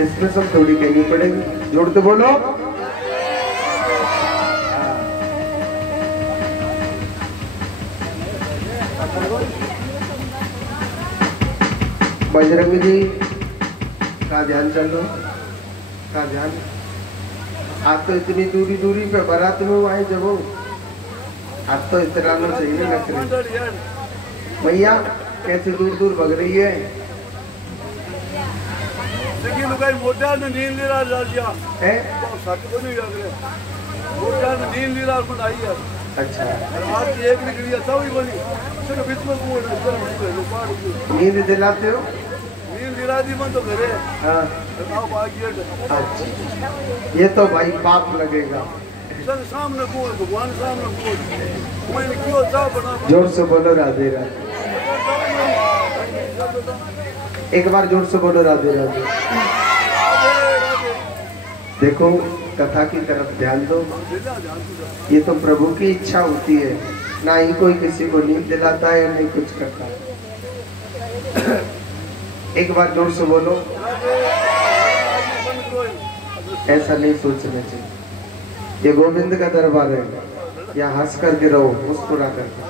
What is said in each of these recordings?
इसमें सब थोड़ी कहनी पड़ेगी, जोड़ तो बोलो। बजरंग जी का ध्यान चल लो, का ध्यान। आज तो इतनी दूरी दूरी पे बारात में आए जब आज तो इतना चाहिए ना। भैया कैसे दूर दूर भग रही है। मोटा ने नील लीला राजिया है सच को नहीं लग रहा। मोटा ने नील लीला बनाई है। अच्छा आज एक निकली है सब ही बनी सिर्फ बीच में वो है नींद दिलाते हो। नील लीला दी मन तो करे। हां अच्छा ये तो भाई पाप लगेगा। सामने बोल भगवान सामने बोल मैंने क्यों सा बना। जोर से बोलो राधे राधे। एक बार जोर से बोलो राधे राधे। देखो कथा की तरफ ध्यान दो। ये तो प्रभु की इच्छा होती है, ना ही कोई किसी को नींद दिलाता है, नहीं कुछ करता है। एक बार जोर से बोलो। ऐसा नहीं सोचना चाहिए। ये गोविंद का दरबार है, यहाँ हंस करके रहो, मुस्कुरा करके।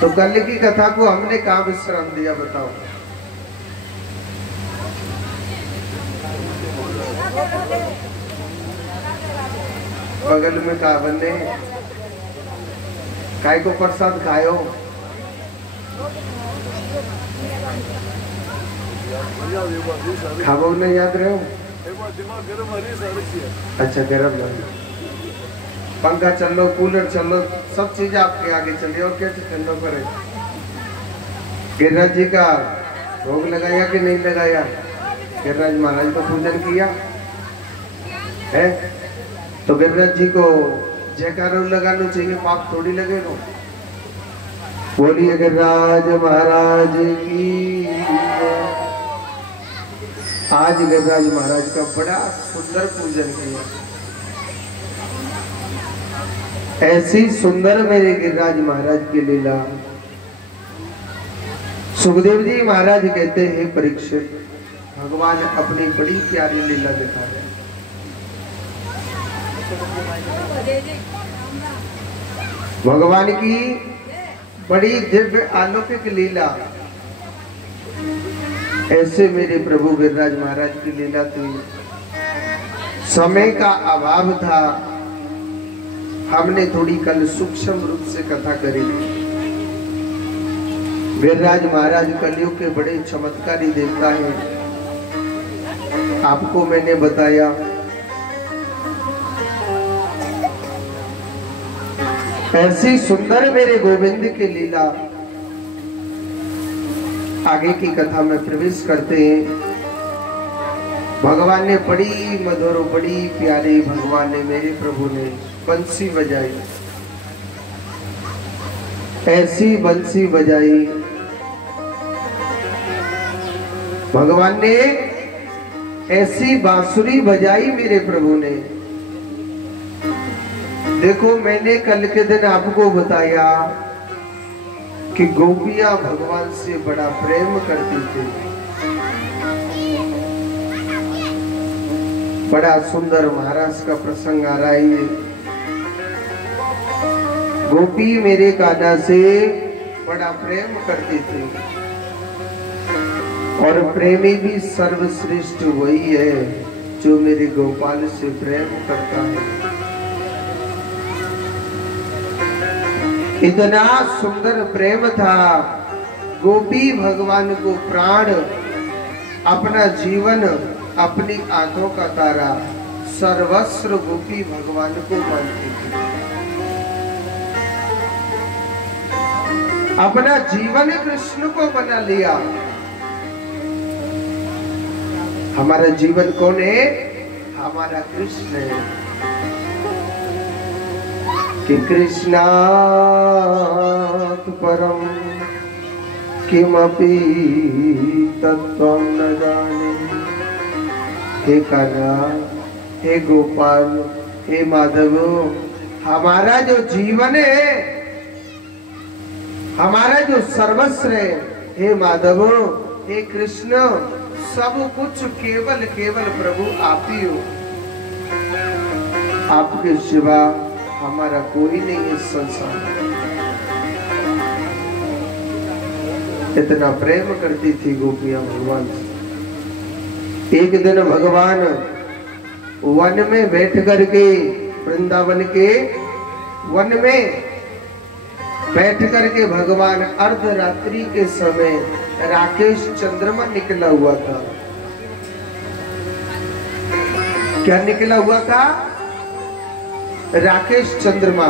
तो कल की कथा को हमने कहाँ विश्राम दिया बताओ? बगल में कहा बने काय को प्रसाद खायो। खाबो नहीं याद रहे हो? अच्छा गर्म लगे। पंखा चल लो, कूलर चल लो, सब चीज आपके आगे चल रही है। और कैसे ठंडो करे? गिरिराज जी का भोग लगाया कि नहीं लगाया? गिरिराज महाराज को पूजन किया है तो गिरिराज जी को जयकारा लगाना चाहिए, पाप थोड़ी लगेगा। बोलिए गिरिराज महाराज की। आज गिरिराज महाराज का बड़ा सुंदर पूजन किया। ऐसी सुंदर मेरे गिरिराज महाराज की लीला। सुखदेव जी महाराज कहते हैं परीक्षित, भगवान अपनी बड़ी प्यारी लीला दिखा रहे। भगवान की बड़ी दिव्य अलौकिक लीला। ऐसे मेरे प्रभु गिरिराज महाराज की लीला थी। समय का अभाव था, हमने थोड़ी कल सूक्ष्म रूप से कथा करी। गिरिराज महाराज कलयुग के बड़े चमत्कारी देवता हैं। आपको मैंने बताया ऐसी सुंदर मेरे गोविंद की लीला। आगे की कथा में प्रवेश करते हैं। भगवान ने बड़ी मधुर बड़ी प्यारी, भगवान ने मेरे प्रभु ने बंसी बजाई। ऐसी बंसी बजाई भगवान ने, ऐसी बांसुरी बजाई मेरे प्रभु ने। देखो मैंने कल के दिन आपको बताया कि गोपियां भगवान से बड़ा प्रेम करती थी। बड़ा सुंदर महाराज का प्रसंग आ रहा है। गोपी मेरे कान्हा से बड़ा प्रेम करती थी और प्रेमी भी सर्वश्रेष्ठ वही है जो मेरे गोपाल से प्रेम करता है। इतना सुंदर प्रेम था। गोपी भगवान को प्राण, अपना जीवन, अपनी आंखों का तारा, सर्वस्व गोपी भगवान को मानती थी। अपना जीवन कृष्ण को बना लिया। हमारा जीवन कौन है? हमारा कृष्ण है। कि कृष्णात् परम किमपि तत्त्वं न जाने। हे कान्हा, हे गोपाल, हे माधव, हमारा जो जीवन है, हमारा जो सर्वस्व है, हे माधव, हे कृष्ण, सब कुछ केवल केवल प्रभु आप ही हो। आपके सिवा हमारा कोई नहीं है संसार। इतना प्रेम करती थी गोपियां भगवान से। एक दिन भगवान वन में बैठ करके, वृंदावन के वन में बैठ करके भगवान अर्धरात्रि के समय राकेश चंद्रमा निकला हुआ था। क्या निकला हुआ था? राकेश चंद्रमा।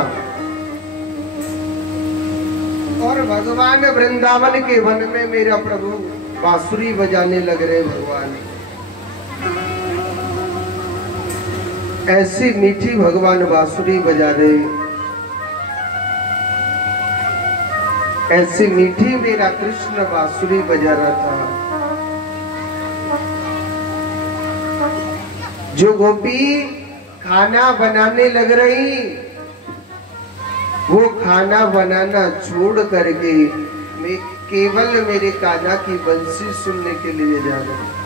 और भगवान वृंदावन के वन में मेरा प्रभु बांसुरी बजाने लग रहे। भगवान ऐसी मीठी भगवान बांसुरी बजा रहे। ऐसी मीठी मेरा कृष्ण बांसुरी बजा रहा था। जो गोपी खाना बनाने लग रही, वो खाना बनाना छोड़ करके मैं केवल मेरे कान्हा की बंसी सुनने के लिए जा रही।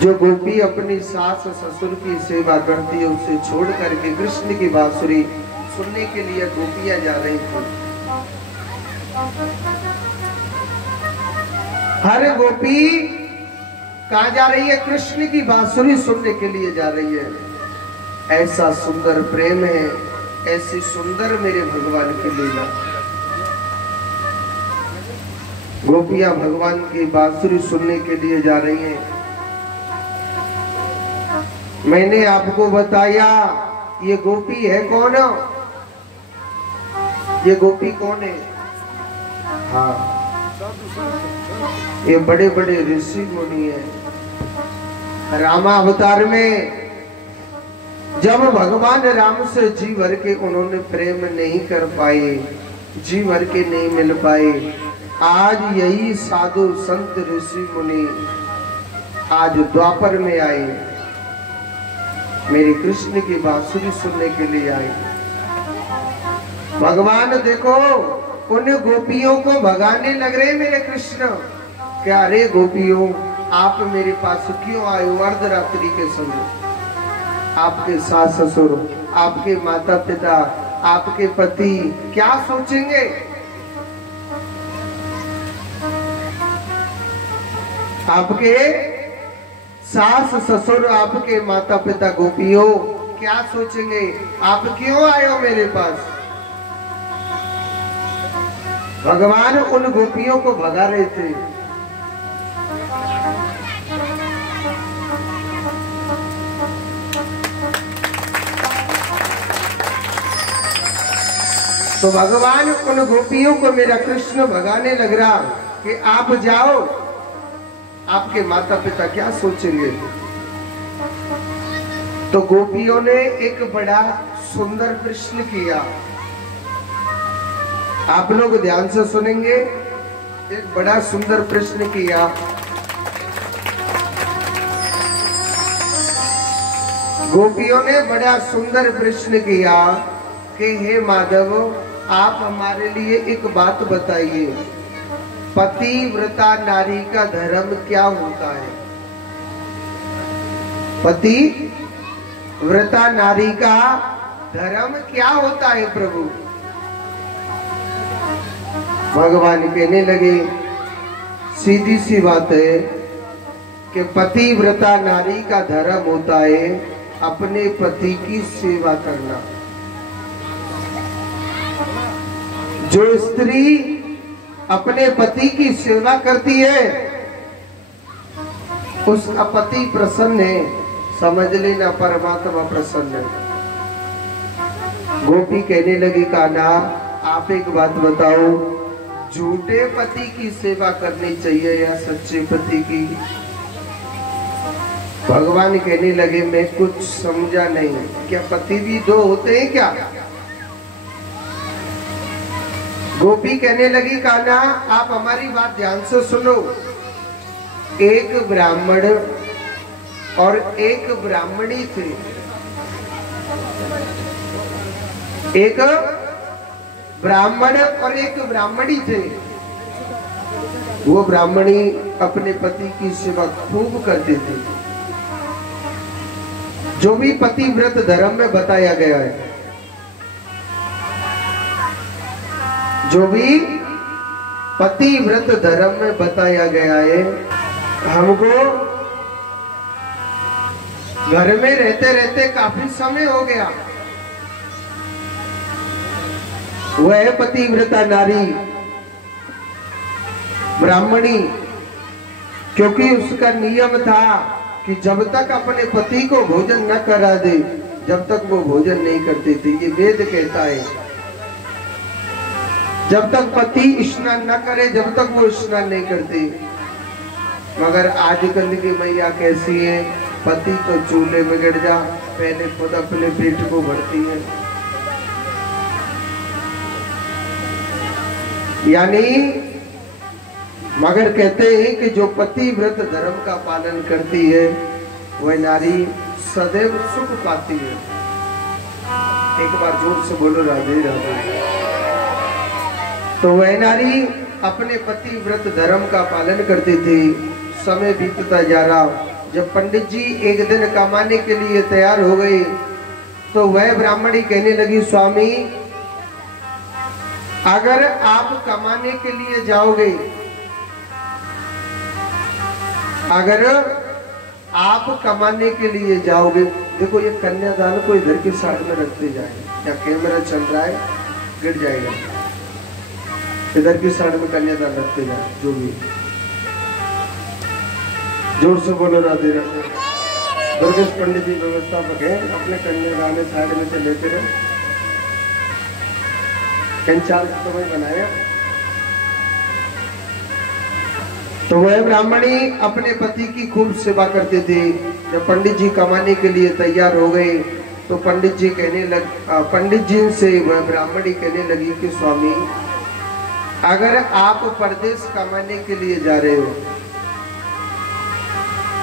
जो गोपी अपनी सास ससुर की सेवा करती है, उसे छोड़ करके कृष्ण की बांसुरी सुनने के लिए गोपियां जा रही थी। हर गोपी कहाँ जा रही है? कृष्ण की बांसुरी सुनने के लिए जा रही है। ऐसा सुंदर प्रेम है, ऐसी सुंदर मेरे भगवान की लीला। गोपियां भगवान की बांसुरी सुनने के लिए जा रही हैं। मैंने आपको बताया ये गोपी है कौन? ये गोपी कौन है? हाँ, ये बड़े बड़े ऋषि मुनि हैं। रामावतार में जब भगवान राम से जी भर के उन्होंने प्रेम नहीं कर पाए, जी भर के नहीं मिल पाए, आज यही साधु संत ऋषि मुनि आज द्वापर में आए, मेरे कृष्ण की बांसुरी सुनने के लिए आए। भगवान देखो उन गोपियों को भगाने लग रहे मेरे कृष्ण। क्या अरे गोपियों, आप मेरे पास क्यों आए हो अर्धरात्रि के समय? आपके सास ससुर, आपके माता पिता, आपके पति क्या सोचेंगे? आपके सास ससुर, आपके माता पिता, गोपियों क्या सोचेंगे? आप क्यों आए हो मेरे पास? भगवान उन गोपियों को भगा रहे थे। तो भगवान उन गोपियों को मेरा कृष्ण भगाने लग रहा कि आप जाओ, आपके माता पिता क्या सोचेंगे? तो गोपियों ने एक बड़ा सुंदर प्रश्न किया। आप लोग ध्यान से सुनेंगे। एक बड़ा सुंदर प्रश्न किया। गोपियों ने बड़ा सुंदर प्रश्न किया कि हे माधव, आप हमारे लिए एक बात बताइए, पतिव्रता नारी का धर्म क्या होता है? पतिव्रता नारी का धर्म क्या होता है प्रभु? भगवान कहने लगे सीधी सी बात है कि पतिव्रता नारी का धर्म होता है अपने पति की सेवा करना। जो स्त्री अपने पति की सेवा करती है उसका पति प्रसन्न है, समझ लेना परमात्मा प्रसन्न है। गोपी कहने लगी कान्हा, आप एक बात बताओ, झूठे पति की सेवा करनी चाहिए या सच्चे पति की? भगवान कहने लगे मैं कुछ समझा नहीं, क्या पति भी दो होते हैं क्या? गोपी कहने लगी कान्हा, आप हमारी बात ध्यान से सुनो। एक ब्राह्मण और एक ब्राह्मणी थे। एक ब्राह्मण और एक ब्राह्मणी थे। वो ब्राह्मणी अपने पति की सेवा खूब करती थी। जो भी पतिव्रत धर्म में बताया गया है, जो भी पतिव्रत धर्म में बताया गया है, हमको घर में रहते रहते काफी समय हो गया। वह पतिव्रता नारी ब्राह्मणी, क्योंकि उसका नियम था कि जब तक अपने पति को भोजन न करा दे, जब तक वो भोजन नहीं करती थी। ये वेद कहता है जब तक पति स्नान न करे, जब तक वो स्नान नहीं करती। मगर आजकल की मैया कैसी है, पति तो चूल्हे में गिर जा, पहले खुद अपने पेट को भरती है। यानी मगर कहते हैं कि जो पति व्रत धर्म का पालन करती है वह नारी सदैव सुख पाती है। एक बार जोर से बोलो राधे राधे। तो वह नारी अपने पति व्रत धर्म का पालन करती थी। समय बीतता जा रहा, जब पंडित जी एक दिन कमाने के लिए तैयार हो गए तो वह ब्राह्मणी कहने लगी, स्वामी अगर आप कमाने के लिए जाओगे, अगर आप कमाने के लिए जाओगे, देखो ये कन्यादान को इधर की साइड में रखते जाए, या कैमरा चल रहा है गिर जाएगा, इधर की साइड में कन्यादान रखते जाए। जो भी जोर से बोलो राधे राधे। दुर्गेश पंडित जी व्यवस्थापक है, अपने कन्यादान साइड में से लेते रहे, चार समय बनाया। तो वह ब्राह्मणी अपने पति की खूब सेवा करती थी। जब पंडित जी कमाने के लिए तैयार हो गए तो पंडित जी से वह ब्राह्मणी कहने लगी कि स्वामी अगर आप परदेश कमाने के लिए जा रहे हो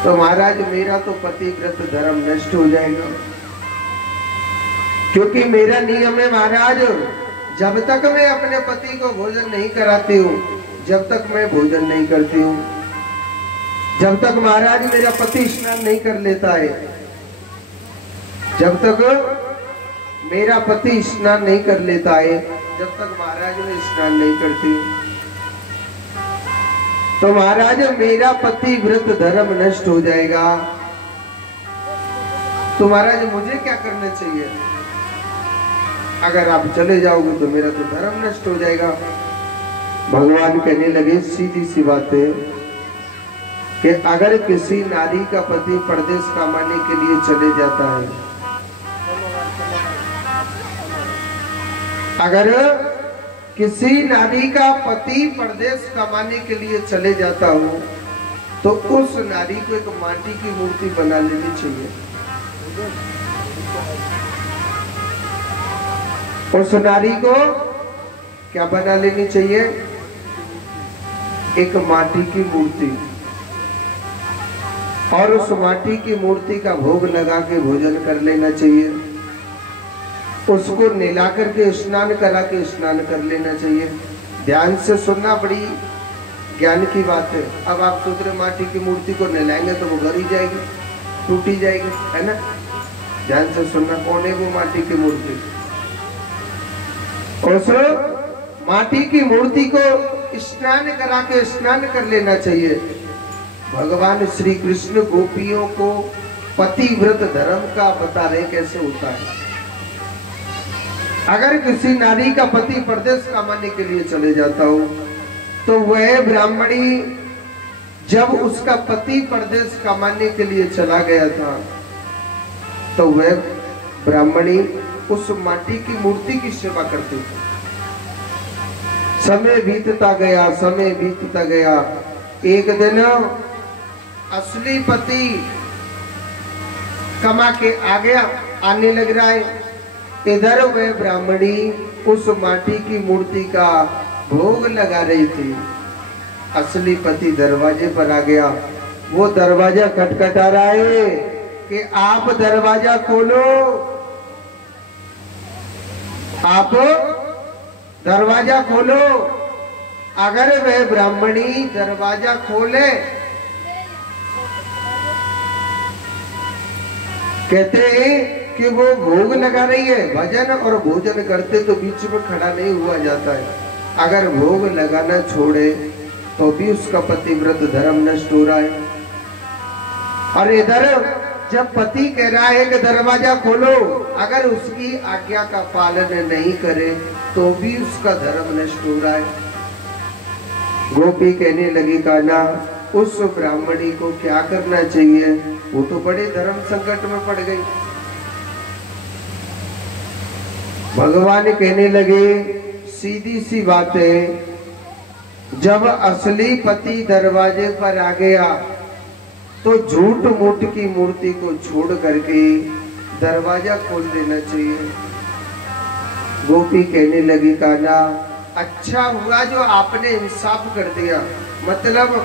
तो महाराज मेरा तो पति व्रत धर्म नष्ट हो जाएगा, क्योंकि मेरा नियम है महाराज, जब तक मैं अपने पति को भोजन नहीं कराती हूँ, जब तक मैं भोजन नहीं करती हूँ, जब तक महाराज मेरा पति स्नान नहीं कर लेता है, जब तक मेरा पति स्नान नहीं कर लेता है, जब तक महाराज मैं स्नान नहीं करती हूँ, तो महाराज मेरा पति व्रत धर्म नष्ट हो जाएगा। तो महाराज मुझे क्या करना चाहिए? अगर आप चले जाओगे तो मेरा तो धर्म नष्ट हो जाएगा। भगवान कहने लगे सीधी सी बात है कि अगर किसी नारी का पति परदेश कमाने के लिए चले जाता है, अगर किसी नारी का पति परदेश कमाने के लिए चले जाता हो तो उस नारी को एक माटी की मूर्ति बना लेनी चाहिए। उस नारी को क्या बना लेनी चाहिए? एक माटी की मूर्ति, और उस माटी की मूर्ति का भोग लगा के भोजन कर लेना चाहिए। उसको नहला करके स्नान करा के स्नान कर लेना चाहिए। ध्यान से सुनना, बड़ी ज्ञान की बात है। अब आप सोच रहे माटी की मूर्ति को नहलाएंगे तो वो गरी जाएगी, टूटी जाएगी, है ना? ध्यान से सुनना, कौन है वो माटी की मूर्ति? उस माटी की मूर्ति को स्नान करा के स्नान कर लेना चाहिए। भगवान श्री कृष्ण गोपियों को पति व्रत धर्म का बता रहे कैसे होता है। अगर किसी नारी का पति परदेश कमाने के लिए चले जाता हो तो वह ब्राह्मणी जब उसका पति परदेश कमाने के लिए चला गया था तो वह ब्राह्मणी उस माटी की मूर्ति की सेवा करती थी। समय बीतता गया, समय बीतता गया। एक दिन असली पति कमा के आ गया, आने लग रहा है। इधर वह ब्राह्मणी उस माटी की मूर्ति का भोग लगा रही थी। असली पति दरवाजे पर आ गया। वो दरवाजा खटखटा रहा है कि आप दरवाजा खोलो, आप दरवाजा खोलो। अगर वह ब्राह्मणी दरवाजा खोले, कहते हैं कि वो भोग लगा रही है, भजन और भोजन करते तो बीच में खड़ा नहीं हुआ जाता है। अगर भोग लगाना छोड़े तो भी उसका पति व्रत धर्म नष्ट हो रहा है। और इधर जब पति कह रहा है कि दरवाजा खोलो, अगर उसकी आज्ञा का पालन नहीं करे तो भी उसका धर्म नष्ट हो रहा है। गोपी कहने लगी, कान्हा उस ब्राह्मणी को क्या करना चाहिए? वो तो बड़े धर्म संकट में पड़ गई। भगवान कहने लगे सीधी सी बात है, जब असली पति दरवाजे पर आ गया तो झूठ मूठ की मूर्ति को छोड़ करके दरवाजा खोल देना चाहिए। गोपी कहने लगी, कान्हा अच्छा हुआ जो आपने इंसाफ कर दिया। मतलब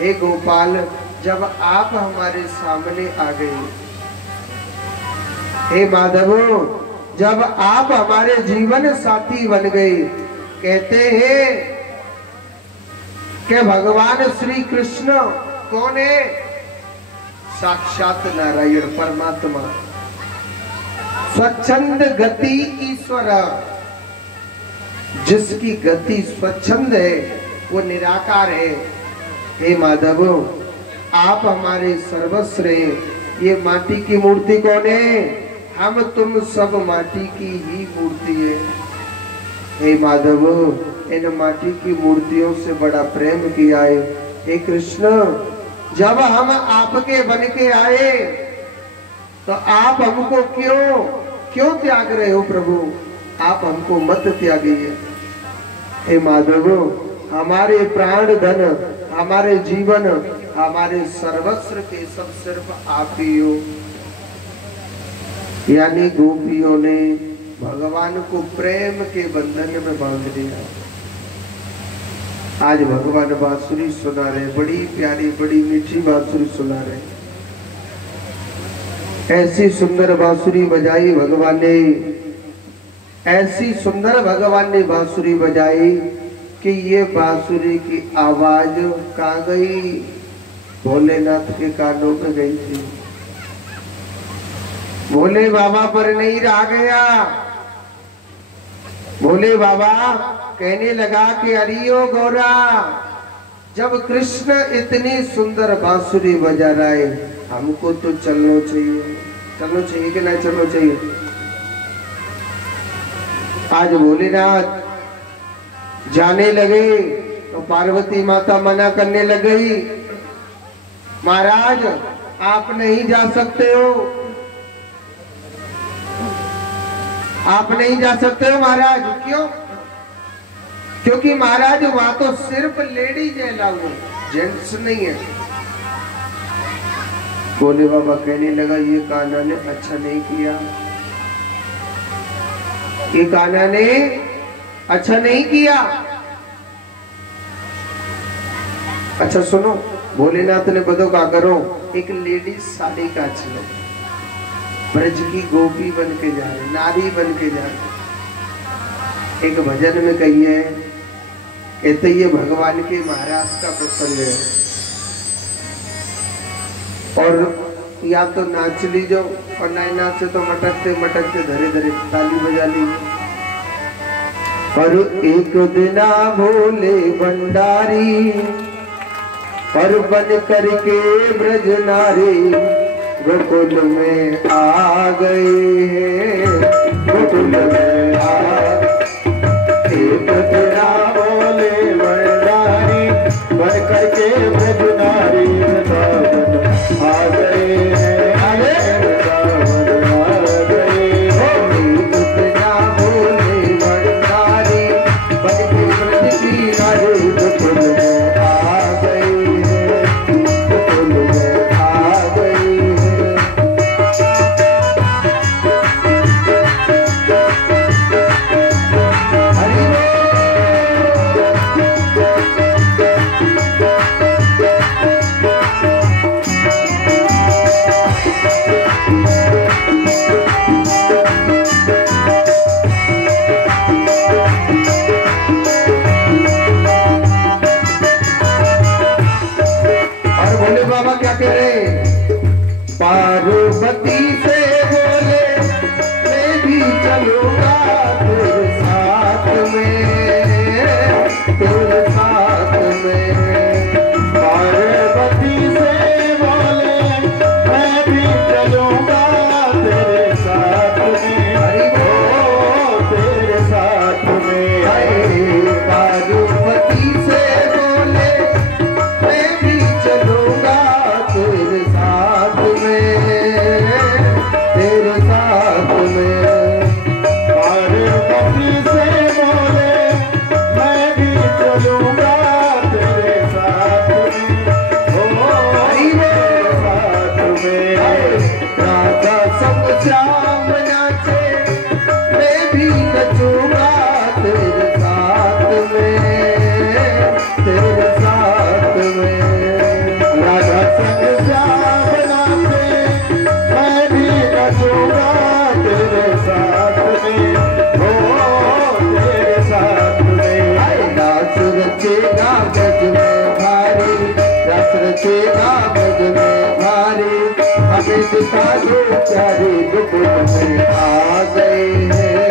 हे गोपाल, जब आप हमारे सामने आ गए, हे माधव, जब आप हमारे जीवन साथी बन गए, कहते हैं कि भगवान श्री कृष्ण कौन है? साक्षात नारायण परमात्मा, स्वच्छंद गति ईश्वर। जिसकी गति स्वच्छंद है वो निराकार है। हे माधव, आप हमारे सर्वस्व हैं। ये माटी की मूर्ति कौन है? हम तुम सब माटी की ही मूर्ति है। हे माधव, इन माटी की मूर्तियों से बड़ा प्रेम किया है। हे कृष्ण, जब हम आपके बन के आए तो आप हमको क्यों त्याग रहे हो प्रभु? आप हमको मत त्यागिए। हे माधव, हमारे प्राण धन, हमारे जीवन, हमारे सर्वस्व के सब सिर्फ आप ही हो। यानी गोपियों ने भगवान को प्रेम के बंधन में बांध दिया। आज भगवान बांसुरी सुना रहे, बड़ी प्यारी बड़ी मीठी बांसुरी सुना रहे। ऐसी सुंदर बांसुरी बजाई भगवान ने, ऐसी सुंदर भगवान ने बांसुरी बजाई कि ये बांसुरी की आवाज कहाँ गई? भोलेनाथ के कानों में गई थी। भोले बाबा पर नहीं रह गया। भोले बाबा कहने लगा कि अरियो गौरा, जब कृष्ण इतनी सुंदर बांसुरी बजा रहा है, हमको तो चलना चाहिए। चलना चाहिए कि नहीं चलना चाहिए? आज भोलेनाथ जाने लगे तो पार्वती माता मना करने लग गई, महाराज आप नहीं जा सकते हो, आप नहीं जा सकते हो महाराज। क्यों? क्योंकि महाराज वहां तो सिर्फ लेडीज अलाउ है, जेंट्स नहीं है। भोले बाबा कहने लगा, ये कान्हा ने अच्छा नहीं किया, ये कान्हा ने अच्छा नहीं किया। अच्छा सुनो, भोलेनाथ ने बताओ क्या करो? एक लेडीज साड़ी का चलो, ब्रज की गोपी बन के जा रहे, नारी बन के जा रहे। एक भजन में कहिए, कहते ये भगवान के महाराज का प्रसंग है। और या तो नाच लीजो और नहीं नाचे तो मटकते मटकते धरे धरे ताली बजा लीजिए। और एक दिना भोले भंडारी और बन करके ब्रज नारी गोकुल में आ गए हैं, गोकुल में आ। एक दिना भोले भंडारी बन करके ब्रज नारी वृंदावन आ गए हैं, वृंदावन आ गए। एक दिना भोले भंडारी बन के ब्रज की नारी गोकुल में आ गए हैं, गोकुल में आ गए हैं। हरि बोल। साधु प्यारे गोकुल में आ गए हैं,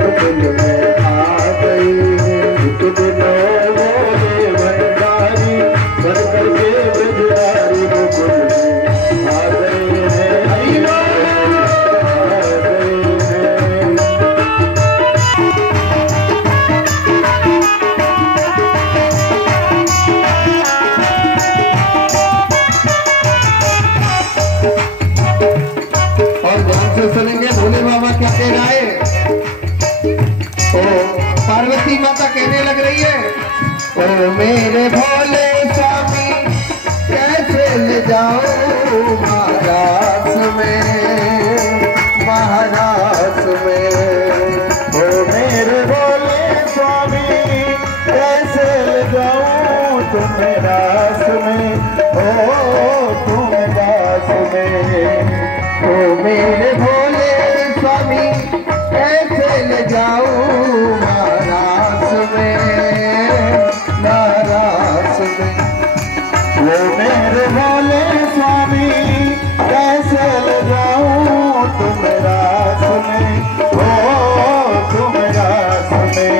गोकुल में आ गए हैं। कुछ दिनों बोले भंडारी बन करके ब्रजधारी गोकुल में आ गए हैं, आ गए हैं। सुनेंगे भोले बाबा क्या कह रहा है। ओ पार्वती माता कहने लग रही है, ओ मेरे भोले स्वामी कैसे ले जाऊं महाराज में, महाराज में। ओ मेरे भोले स्वामी कैसे ले जाऊं तुम्हें रास में, ओ तुम्हें दास में। ओ मेरे भोले स्वामी कैसे ले जाऊं नारास में, नारास में। ओ मेरे भोले स्वामी कैसे ले जाऊं तुम रास में, ओ तुम रास में।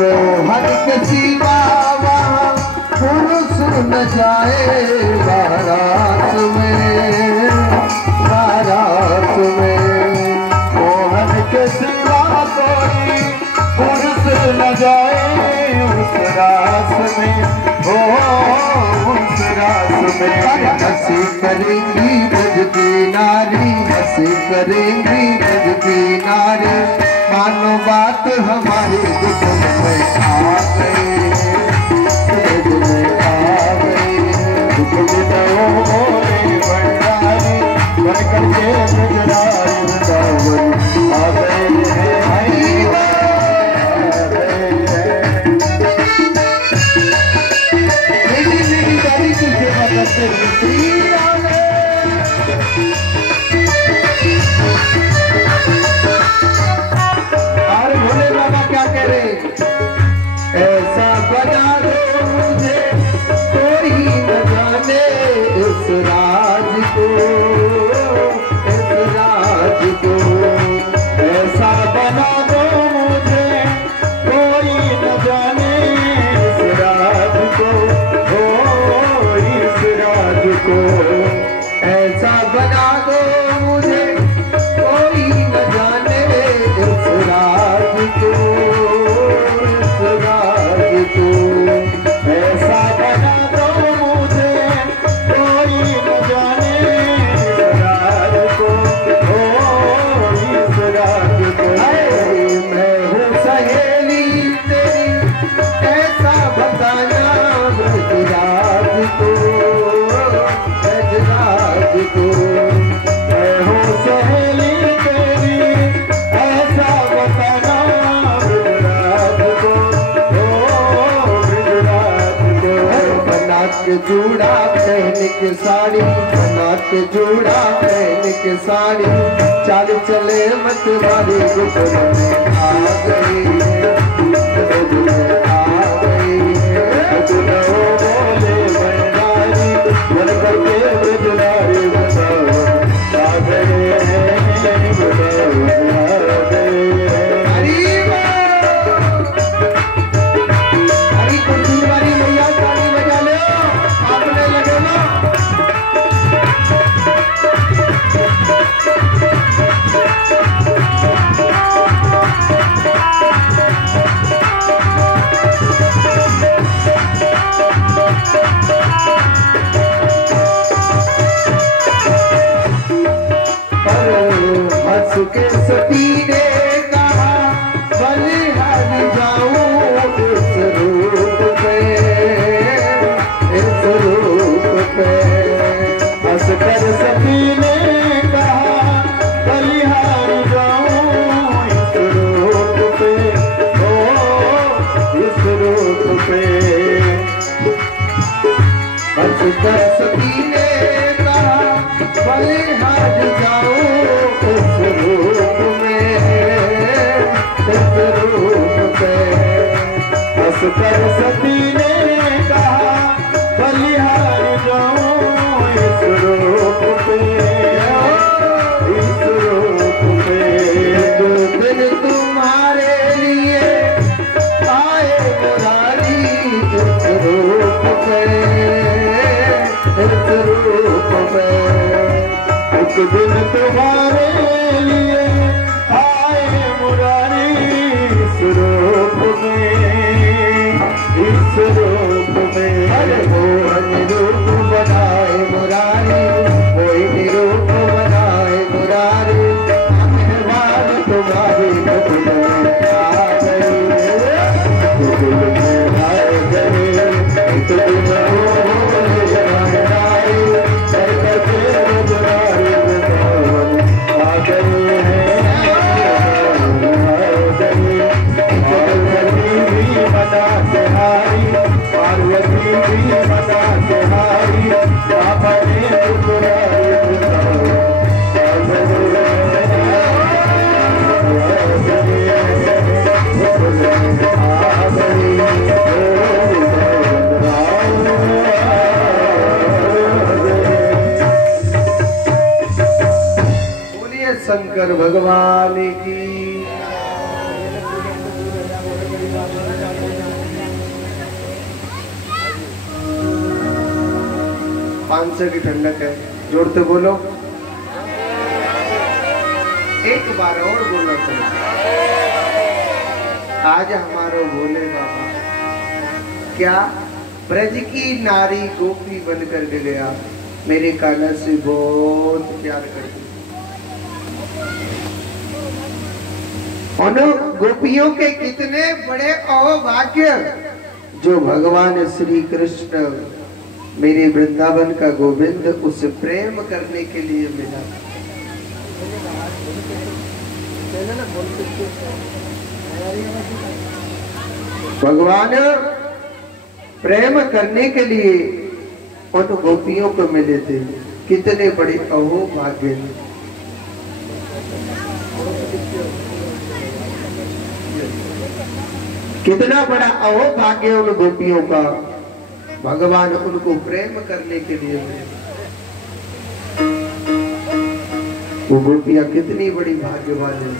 मोहन के सिवा वहाँ पुरुष न जाए नारास में, नारास में। मोहन के सिवा कोई पुरुष न जाए उस रास में, ओ उस रास में। हंसी करेंगी ब्रज की नारी, हंसी करेंगी ब्रज की नारी। मानो बात हमारे गोकुल में आ गए, गोकुल में आ गए। गोकुल में बोले भंडारी बन करके ब्रजधारी वृंदावन आ गए हैं, आ गए हैं। मेरी मेरी दादी की सेवा करते हुए आ गए। और भोले बाबा क्या कह रहे, ऐसा बना दो मुझे कोई न जाने इस राज को, इस राज को। ऐसा बना दो मुझे कोई न जाने इस राज को, ओ इस राज को। ऐसा बना दो मुझे कोई न जाने इस राज को, इस राज को। ऐसा बना दो मुझे कोई न जाने इस राज को, ओ इस राज को। मैं हूँ सहेली तेरी कैसा बताना ब्रजराज को, ब्रजराज को। मैं हूँ सहेली तेरी ऐसा बताना ब्रजराज को, ओ ब्रजराज को। बना के जूड़ा पहन के साड़ी, बना के जूड़ा पहन के साड़ी। चाल चले मत मारी गोकुल में आ गई, गोकुल में आ गई। बोले भंडारी बन करके ब्रजधारी वृंदावन आ गए हैं, वृंदावन आ गए हैं। हरी कुंदूर वाली मैया ताली बजा लो, आपने लगे ना। हंस के सती ने कहा बलिहारी जाऊं इस रूप पे, इस रूप पे। हंस कर सती ने कहा बलिहारी जाऊं इस रूप पे, ओ इस रूप पे। हंस कर सती ने कहा बलिहारी जाऊं इस रूप में, इस रूप पे। हंस कर सती ने कहा बलिहारी जाऊं इस रूप पे, रूप में, इस रूप में एक दिन तुम्हारे लिए आए मुरारी, इस रूप में, इस रूप में। अरे मोहन रूप बनाए मुरारी, कोई रूप बनाए मुरारी, मेहमान तुम्हारी मुकुल में आ गई, मुकुल में आ गई, एक दिन पार्वती भी बना तुम्हारी, बोलिए शंकर भगवान की। 500 की ठंडक है, जोड़ते बोलो, एक बार और बोलो तो। आज हमारो भोले बाबा क्या ब्रज की नारी गोपी बनकर के गया, मेरे कान्हा से बहुत प्यार करती। उन गोपियों के कितने बड़े अहोभाग्य जो भगवान श्री कृष्ण मेरे वृंदावन का गोविंद उसे प्रेम करने के लिए मिला। भगवान प्रेम करने के लिए उन गोपियों को मिले थे, कितने बड़े अहोभाग्य। कितना बड़ा अहोभाग्य उन गोपियों का, भगवान उनको प्रेम करने के लिए मिले। वो गोपियां कितनी बड़ी भाग्यवान है,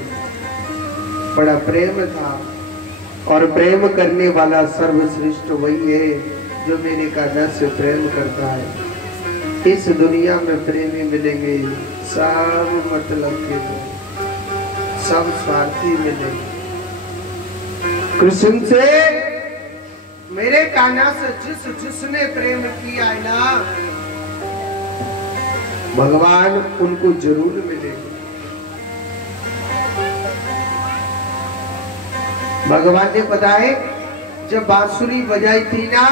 बड़ा प्रेम था। और प्रेम करने वाला सर्वश्रेष्ठ वही है जो मेरे कान्हा से प्रेम करता है। इस दुनिया में प्रेमी मिलेंगे सब मतलब के, सब स्वार्थी मिलेंगे। कृष्ण से, मेरे कान्हा से जिसने प्रेम किया है ना, भगवान उनको जरूर मिलेंगे। भगवान ने बताए जब बांसुरी बजाई थी ना,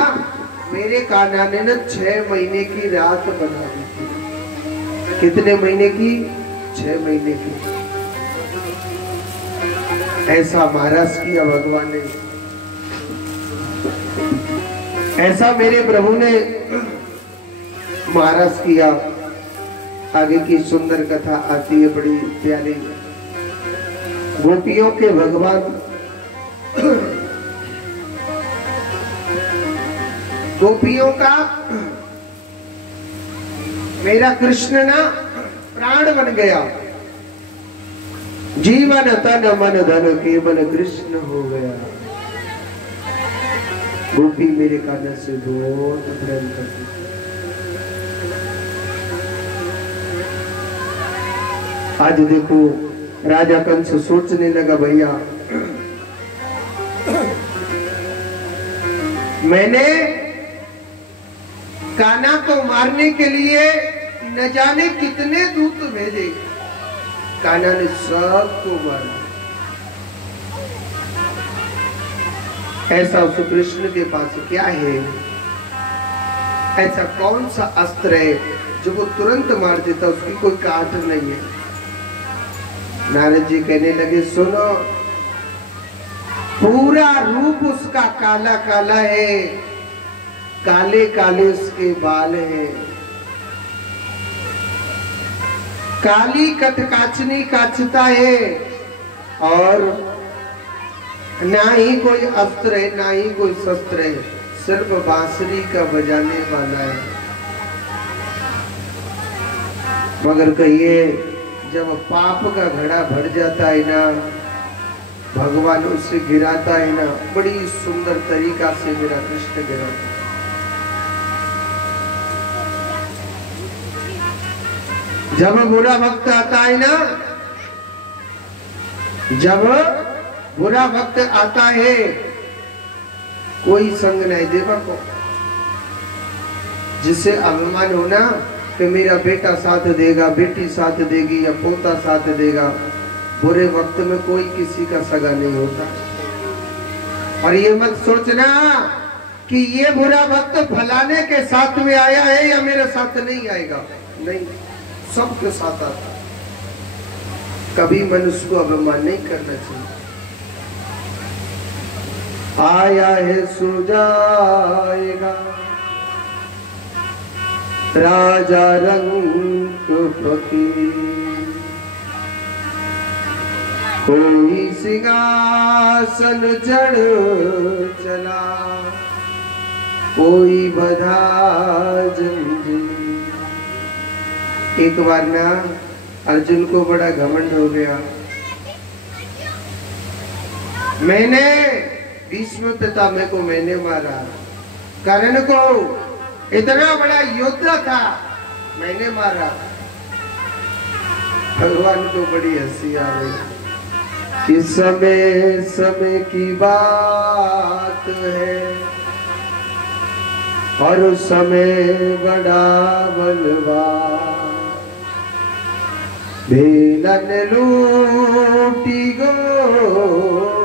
मेरे कान्हा ने ना 6 महीने की रात बना दी थी। कितने महीने की? 6 महीने की। ऐसा महाराज किया भगवान ने, ऐसा मेरे प्रभु ने महाराज किया। आगे की सुंदर कथा आती है, बड़ी प्यारी। गोपियों के भगवान, गोपियों का मेरा कृष्ण ना प्राण बन गया। जीवन तन मन धन केवल कृष्ण हो गया। गोपी मेरे कान्हा से बहुत प्रेम करती। आज देखो राजा कंस सोचने लगा, भैया मैंने कान्हा को मारने के लिए न जाने कितने दूत भेजे, कान्हा ने सबको मारा। ऐसा उस कृष्ण के पास क्या है? ऐसा कौन सा अस्त्र है जो वो तुरंत मार देता, उसकी कोई काट नहीं है। नारद जी कहने लगे, सुनो, पूरा रूप उसका काला काला है, काले काले उसके बाल हैं, काली कटकाचनी काचता है, और ना ही कोई अस्त्र है ना ही कोई शस्त्र है, सिर्फ बांसुरी का बजाने वाला है। मगर कहिए जब पाप का घड़ा भर जाता है ना, भगवान उससे गिराता है ना, बड़ी सुंदर तरीका से मेरा कृष्ण गिराता। जब बुरा वक्त आता है ना, जब बुरा वक्त आता है, कोई संग नहीं देवा को, जिससे अभिमान होना कि मेरा बेटा साथ देगा, बेटी साथ देगी या पोता साथ देगा, बुरे वक्त में कोई किसी का सगा नहीं होता। और ये मत सोचना कि ये बुरा वक्त फलाने के साथ में आया है या मेरे साथ नहीं आएगा, नहीं, सबके साथ आता। कभी मनुष्य को अभिमान नहीं करना चाहिए। आया है सो जाएगा राजा रंग फकीर, कोई सिंहासन चढ़ चला, कोई बधा जंजीर। एक बार ना अर्जुन को बड़ा घमंड हो गया। मैंने भीष्म पितामह को मैंने मारा, कर्ण को, इतना बड़ा योद्धा था, मैंने मारा। भगवान को बड़ी हंसी आ गई कि समय समय की बात है और उस समय बड़ा बलवान, भेलन लूटी गोपिका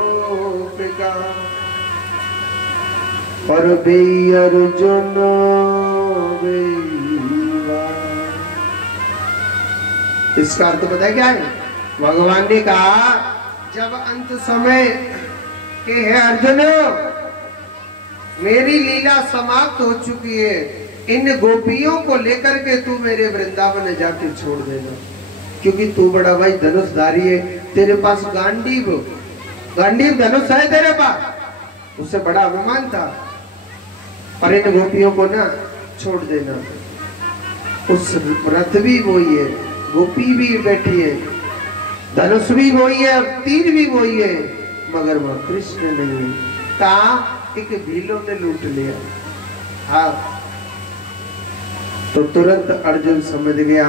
और बे अर्जुन इसका अर्थ पता है क्या है? भगवान ने कहा जब अंत समय के है अर्जुन, मेरी लीला समाप्त हो चुकी है, इन गोपियों को लेकर के तू मेरे वृंदावन जाके छोड़ देना, क्योंकि तू बड़ा भाई धनुषधारी है, तेरे पास गांडीव धनुष है तेरे पास, उससे बड़ा अभिमान था, और इन गोपियों को ना छोड़ देना। उस रथ भी वही है, गोपी भी बैठी है, धनुष भी वही है, तीर भी वही है, मगर वह कृष्ण नहीं है। कहा एक भीलों ने लूट लिया। हाँ, तो तुरंत अर्जुन समझ गया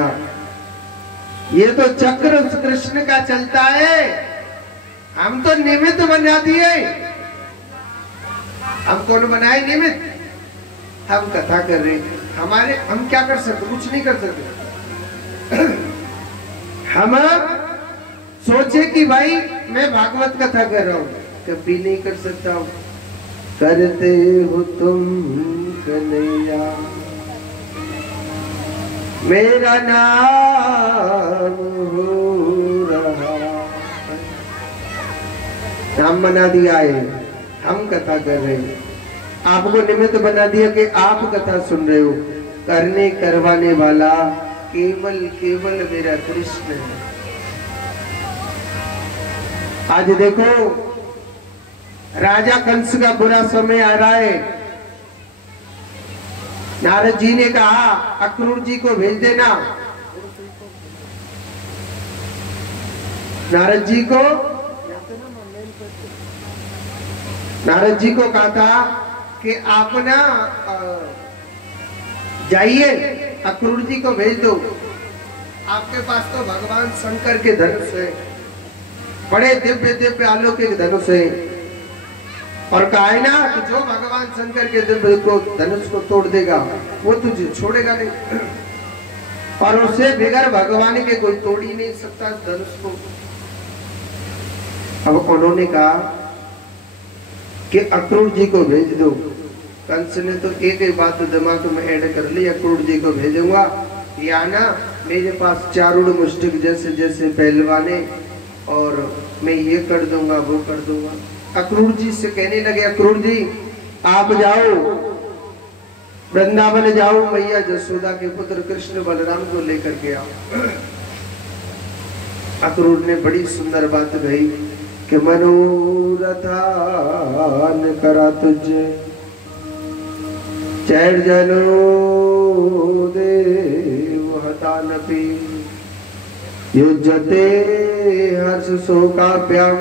ये तो चक्र उस कृष्ण का चलता है, हम तो निमित्त बना दिए। हम कौन बनाए निमित्त? हम कथा कर रहे, हमारे हम क्या कर सकते? कुछ नहीं कर सकते। हम सोचे कि भाई मैं भागवत कथा कर रहा हूं, कभी नहीं कर सकता हूं। करते हो तुम कन्हैया, मेरा नाम हो रहा, नाम बना दिया है, हम कथा कर रहे हैं, आपको निमित्त बना दिया कि आप कथा सुन रहे हो। करने करवाने वाला केवल केवल मेरा कृष्ण है। आज देखो राजा कंस का बुरा समय आ रहा है, नारद जी ने कहा अक्रूर जी को भेज देना। नारद जी को कहा था कि आप ना जाइए, अक्रूर जी को भेज दो, आपके पास तो भगवान शंकर के धनुष है, बड़े दिव्य दिव्य अलौकिक धनुष है, और कहा है ना कि जो भगवान शंकर के दिव्य को धनुष को तोड़ देगा वो तुझे छोड़ेगा नहीं, और उससे बिगड़ भगवान के कोई तोड़ ही नहीं सकता धनुष को। अब उन्होंने कहा कि अक्रूर जी को भेज दो। कंस ने तो एक ही बात दिमाग में ऐड कर ली, अक्रूर जी को भेजूंगा, या ना मेरे पास चारुड़ मुष्टिक जैसे जैसे पहलवाने, और मैं ये कर दूंगा वो कर दूंगा। अक्रूर जी से कहने लगे अक्रूर जी आप जाओ वृंदावन जाओ, मैया जसोदा के पुत्र कृष्ण बलराम को लेकर के आओ। अक्रूर ने बड़ी सुंदर बात कही कि मनोरथान करा तुझे, चैर जनो देव हतानपि, युज्यते हर्ष शोकाभ्याम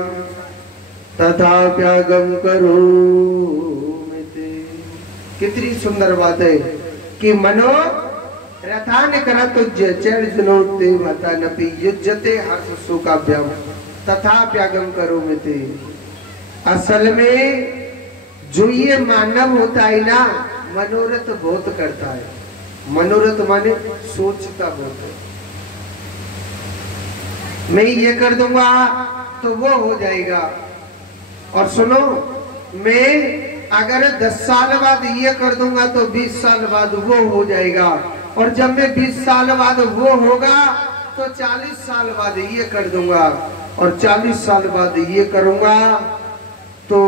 तथाप्यागम करोमि ते। कितनी सुंदर बात है कि मनो रथान करत चैर जनोते भता नपि युज्यते हर्ष शोकाभ्याम तथा प्यागम करो मिते। असल में जो ये मानव होता है ना, मनोरथ बहुत करता है। मनोरथ माने सोचता बहुत है, मैं ये कर दूंगा तो वो हो जाएगा। और सुनो, मैं अगर 10 साल बाद ये कर दूंगा तो 20 साल बाद वो हो जाएगा। और जब मैं 20 साल बाद वो होगा तो 40 साल बाद ये कर दूंगा, और 40 साल बाद ये करूंगा तो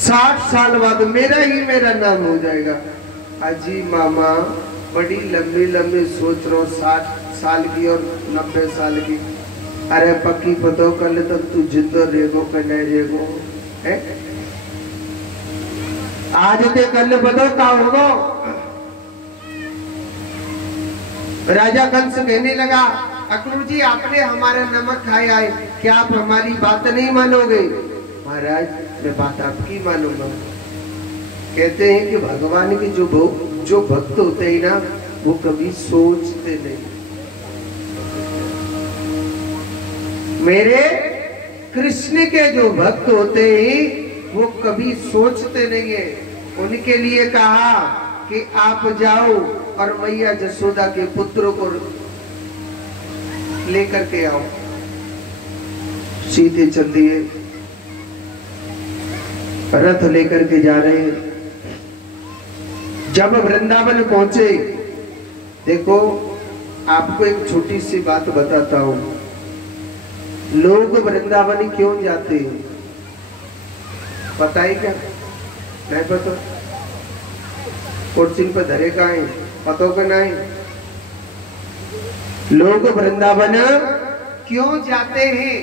60 साल बाद मेरा नाम हो जाएगा। अजी मामा बड़ी लंबी लंबी सोच रहा हूँ, 60 साल की और 90 साल की। अरे पक्की पतो कल तक तू जिंदा रहेगो कि नहीं रहेगो है? आज ते कल पतो का होगो। राजा कंस कहने लगा, अक्रूर जी आपने हमारा नमक खाया है, क्या आप हमारी बात नहीं मानोगे? महाराज मैं बात आपकी मानूंगा। कहते हैं कि भगवान के जो भक्त होते हैं ना, वो कभी सोचते नहीं। मेरे कृष्ण के जो भक्त होते हैं वो कभी सोचते नहीं है। उनके लिए कहा कि आप जाओ और मैया जसोदा के पुत्र को लेकर के आओ। सीधे चल दिए, रथ लेकर के जा रहे हैं। जब वृंदावन पहुंचे, देखो आपको एक छोटी सी बात बताता हूं, लोग वृंदावन क्यों जाते हैं पता है क्या? नहीं पता? कोचिंग पे धरे का है पतो का नहीं? लोग वृंदावन क्यों जाते हैं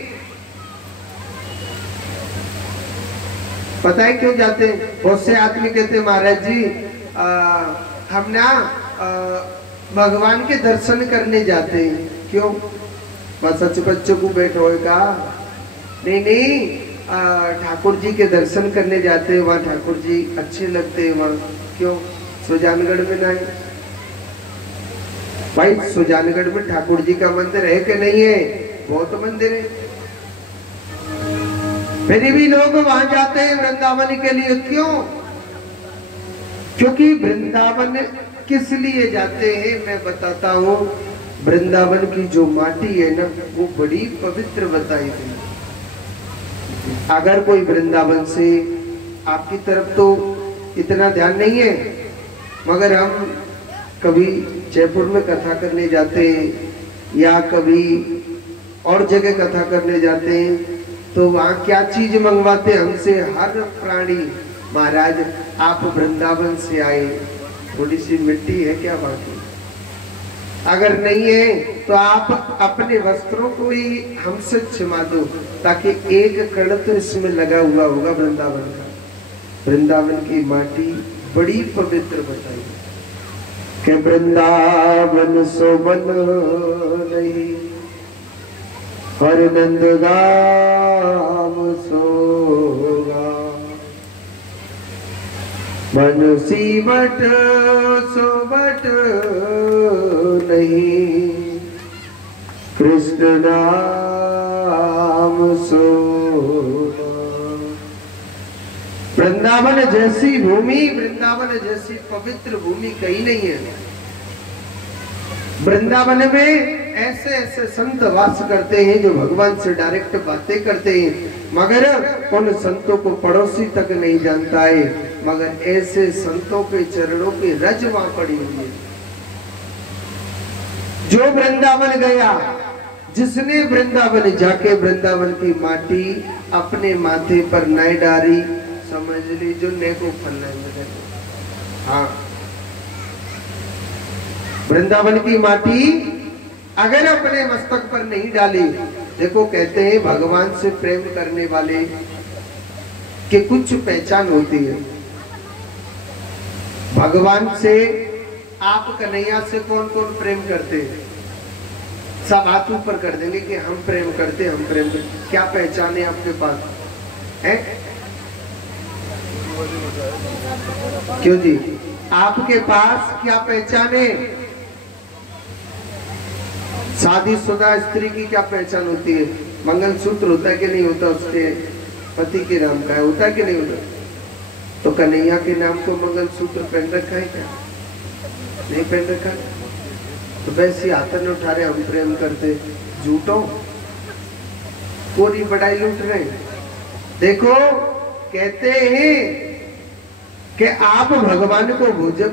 पता है क्यों जाते हैं? बहुत से आदमी कहते हैं महाराज जी हम ना भगवान के दर्शन करने जाते हैं। क्यों? बस सच बच्चों को बैठोएगा? नहीं, ठाकुर जी के दर्शन करने जाते हैं, वहाँ ठाकुर जी अच्छे लगते हैं वहाँ। क्यों? सुजानगढ़ में नहीं भाई, सुजानगढ़ में ठाकुर जी का मंदिर है कि नहीं है? बहुत मंदिर है, फिर भी लोग वहां जाते हैं वृंदावन के लिए। क्यों? क्योंकि वृंदावन किस लिए जाते हैं मैं बताता हूँ। वृंदावन की जो माटी है ना, वो बड़ी पवित्र बताई गई। अगर कोई वृंदावन से, आपकी तरफ तो इतना ध्यान नहीं है, मगर हम कभी जयपुर में कथा करने जाते हैं या कभी और जगह कथा करने जाते हैं, तो वहाँ क्या चीज मंगवाते हमसे? हर प्राणी, महाराज आप वृंदावन से आए, थोड़ी सी मिट्टी है क्या बाकी? अगर नहीं है तो आप अपने वस्त्रों को ही हमसे क्षमा दो, ताकि एक कण तो इसमें लगा हुआ होगा वृंदावन का। वृंदावन की माटी बड़ी पवित्र बताई कि वृंदावन सोवन नहीं, हर नंदगाम सोगा, मन सीमट सोबट नहीं, कृष्ण नाम सोगा। वृंदावन जैसी भूमि, वृंदावन जैसी पवित्र भूमि कहीं नहीं है। वृंदावन में ऐसे ऐसे संत वास करते हैं जो भगवान से डायरेक्ट बातें करते हैं, मगर उन संतों को पड़ोसी तक नहीं जानता है। मगर ऐसे संतों के चरणों की रज वहां पड़ी हुई है। जो वृंदावन गया, जिसने वृंदावन जाके वृंदावन की माटी अपने माथे पर नहीं डाली, समझ लीजिए नेको फल है। हाँ, वृंदावन की माटी अगर अपने मस्तक पर नहीं डाली, देखो कहते हैं भगवान से प्रेम करने वाले की कुछ पहचान होती है। भगवान से, आप कन्हैया से कौन कौन प्रेम करते हैं? सब हाथ ऊपर कर देंगे कि हम प्रेम करते, हम प्रेम करते। क्या पहचान है आपके पास है? क्यों जी? आपके पास क्या पहचाने? शादीशुदा स्त्री की क्या पहचान होती है? मंगलसूत्र होता है कि नहीं होता? उसके पति के नाम का है, होता है कि नहीं होता? तो कन्हैया के नाम को मंगलसूत्र पहन रखा है क्या? नहीं पहन रखा। तो वैसे आतन उठा रहे, हम प्रेम करते, झूठो पूरी बड़ाई लूट रहे। देखो कहते हैं कि आप भगवान को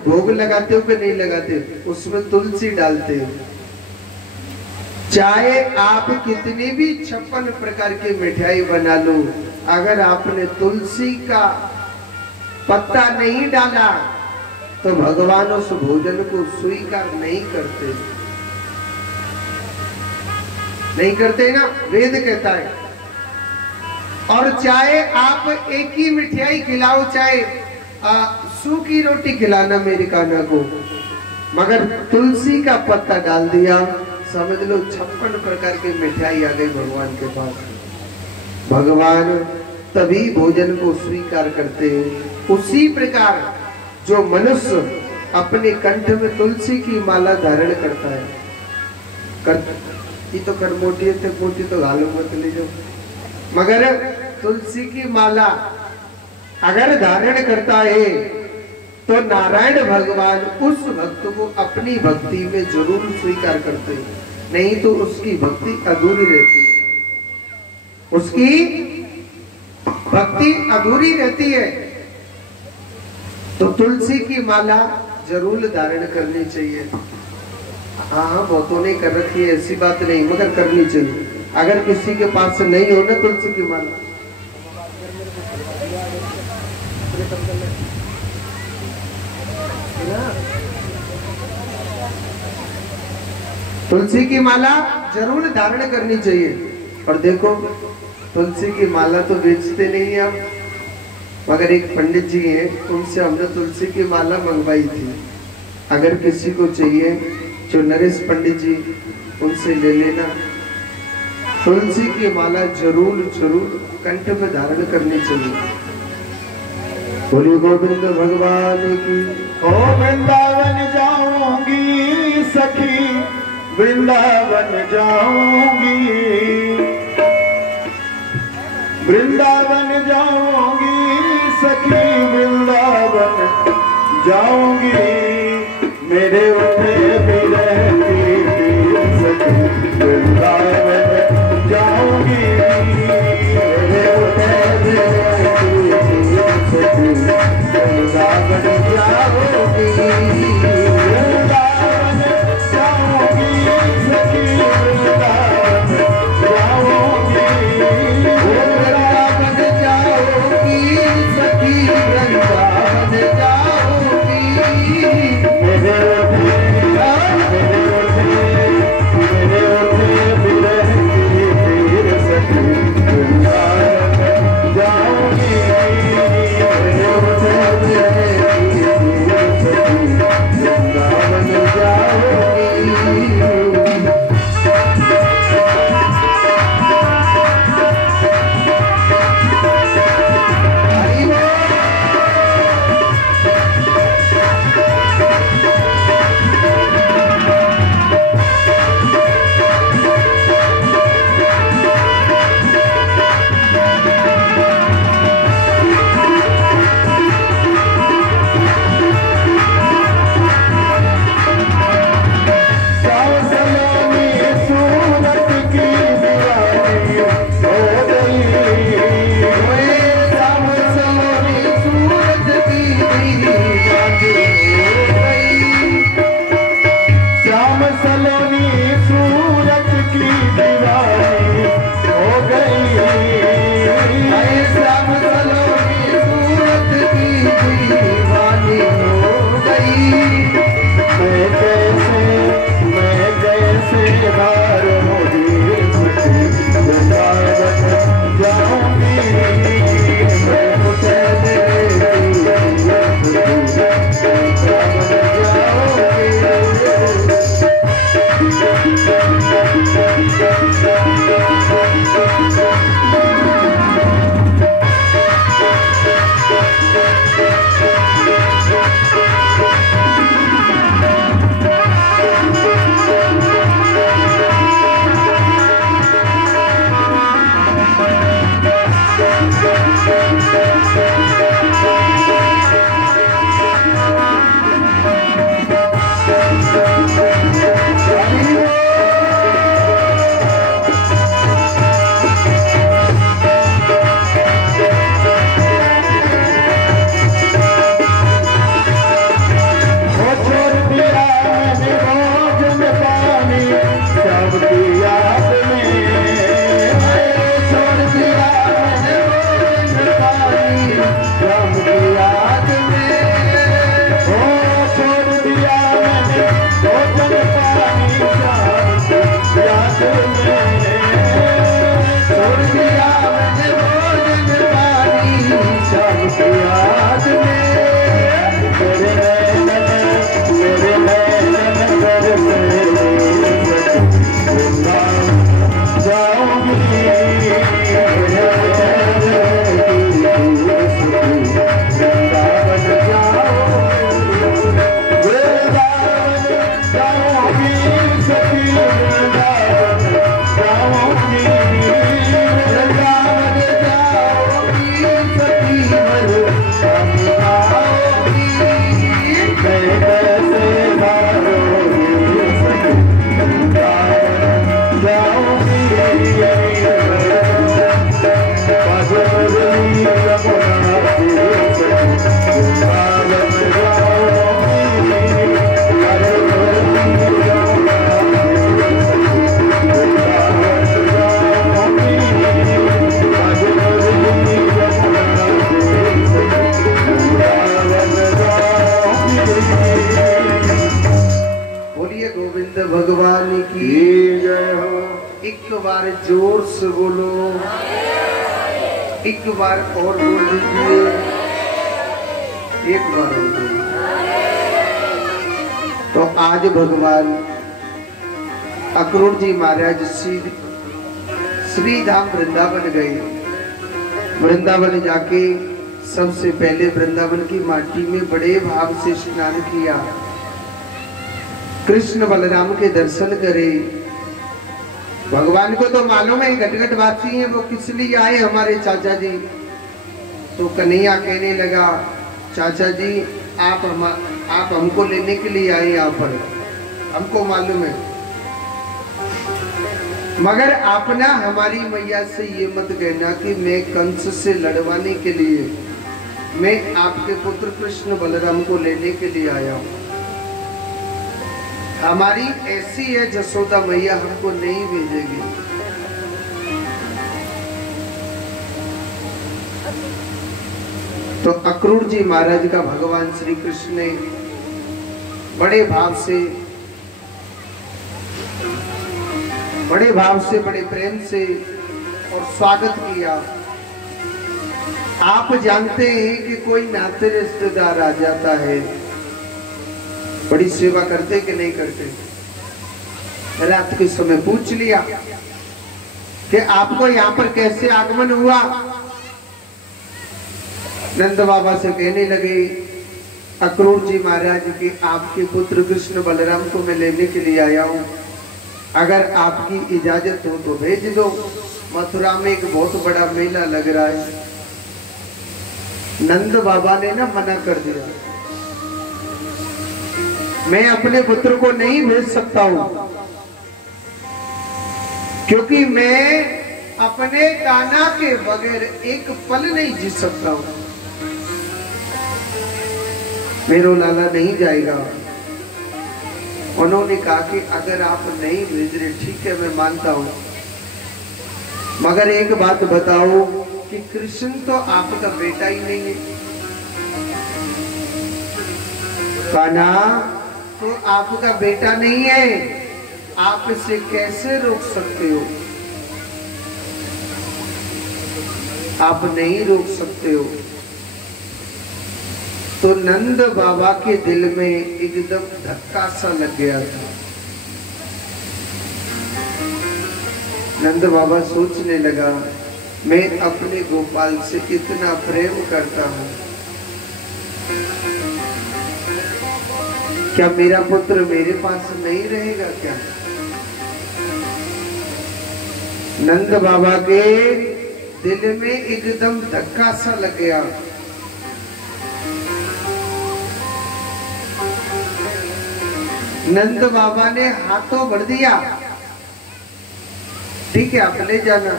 भोग लगाते हो कि नहीं लगाते? उसमें तुलसी डालते हो। चाहे आप कितनी भी 56 प्रकार की मिठाई बना लो, अगर आपने तुलसी का पत्ता नहीं डाला तो भगवान उस भोजन को स्वीकार नहीं करते। नहीं करते ना, वेद कहता है। और चाहे आप एक ही मिठाई खिलाओ, चाहे सूखी रोटी खिलाना मेरी कान्हा को, मगर तुलसी का पत्ता डाल दिया, समझ लो 56 प्रकार की मिठाई आ गई भगवान के पास। भगवान तभी भोजन को स्वीकार करते हैं। उसी प्रकार जो मनुष्य अपने कंठ में तुलसी की माला धारण करता है, ये तो करमोटी है, मोटी तो गालो मत ले जाओ, मगर तुलसी की माला अगर धारण करता है तो नारायण भगवान उस भक्त को अपनी भक्ति में जरूर स्वीकार करते हैं, नहीं तो उसकी भक्ति अधूरी रहती है। उसकी भक्ति अधूरी रहती है। तो तुलसी की माला जरूर धारण करनी चाहिए। हाँ, बहुतों ने कर रखी है, ऐसी बात नहीं, मगर करनी चाहिए। अगर किसी के पास नहीं हो ना तुलसी की माला, तुलसी की माला जरूर धारण करनी चाहिए। और देखो तुलसी की माला तो बेचते नहीं हम, मगर एक पंडित जी हैं, उनसे हमने तुलसी की माला मंगवाई थी। अगर किसी को चाहिए, जो नरेश पंडित जी, उनसे ले लेना। तुलसी की माला जरूर जरूर कंठ में धारण करनी चाहिए। बोलिए गोविंद भगवान की। ओ वृंदावन जाऊंगी सखी, वृंदावन जाऊंगी, वृंदावन जाऊंगी सखी, वृंदावन जाऊंगी, मेरे उठे भी रहती थी सखी, वृंदावन जाऊंगी, मेरे उठे भी रहती थी सखी, वृंदावन जाऊंगी, वृंदावन जाऊंगी सखी, वृंदावन जाऊंगी, वृंदावन जाऊंगी जोर से बोलो। एक बार और बोल दीजिए, एक बार और बोलो। तो आज भगवान अक्रूर जी महाराज श्री धाम वृंदावन गए। वृंदावन जाके सबसे पहले वृंदावन की माटी में बड़े भाव से स्नान किया, कृष्ण बलराम के दर्शन करे। भगवान को तो मालूम है घटघट वासी है, वो किस लिए आए हमारे चाचा जी। तो कन्हैया कहने लगा, चाचा जी आप हमको लेने के लिए आए यहाँ पर, हमको मालूम है, मगर आप ना हमारी मैया से ये मत कहना कि मैं कंस से लड़वाने के लिए, मैं आपके पुत्र कृष्ण बलराम को लेने के लिए आया हूँ। हमारी ऐसी है जसोदा मैया, हमको नहीं भेजेगी। तो अक्रूर जी महाराज का भगवान श्री कृष्ण ने बड़े भाव से, बड़े प्रेम से और स्वागत किया। आप जानते हैं कि कोई नाते रिश्तेदार आ जाता है, बड़ी सेवा करते कि नहीं करते। रात के समय पूछ लिया कि आपको यहाँ पर कैसे आगमन हुआ। नंद बाबा से कहने लगे, अक्रूर जी महाराज के आपके पुत्र कृष्ण बलराम को मैं लेने के लिए आया हूँ, अगर आपकी इजाजत हो तो भेज दो। मथुरा में एक बहुत बड़ा मेला लग रहा है। नंद बाबा ने ना मना कर दिया, मैं अपने पुत्र को नहीं भेज सकता हूं, क्योंकि मैं अपने कान्हा के बगैर एक पल नहीं जी सकता हूं। मेरो लाला नहीं जाएगा। उन्होंने कहा कि अगर आप नहीं भेज रहे, ठीक है मैं मानता हूं, मगर एक बात बताओ कि कृष्ण तो आपका बेटा ही नहीं है। कान्हा तो आपका बेटा नहीं है, आप इसे कैसे रोक सकते हो? आप नहीं रोक सकते हो। तो नंद बाबा के दिल में एकदम धक्का सा लग गया था। नंद बाबा सोचने लगा, मैं अपने गोपाल से कितना प्रेम करता हूं, क्या मेरा पुत्र मेरे पास नहीं रहेगा क्या? नंद बाबा के दिल में एकदम धक्का सा लग गया। नंद बाबा ने हाथों बढ़ दिया, ठीक है आप ले जाना।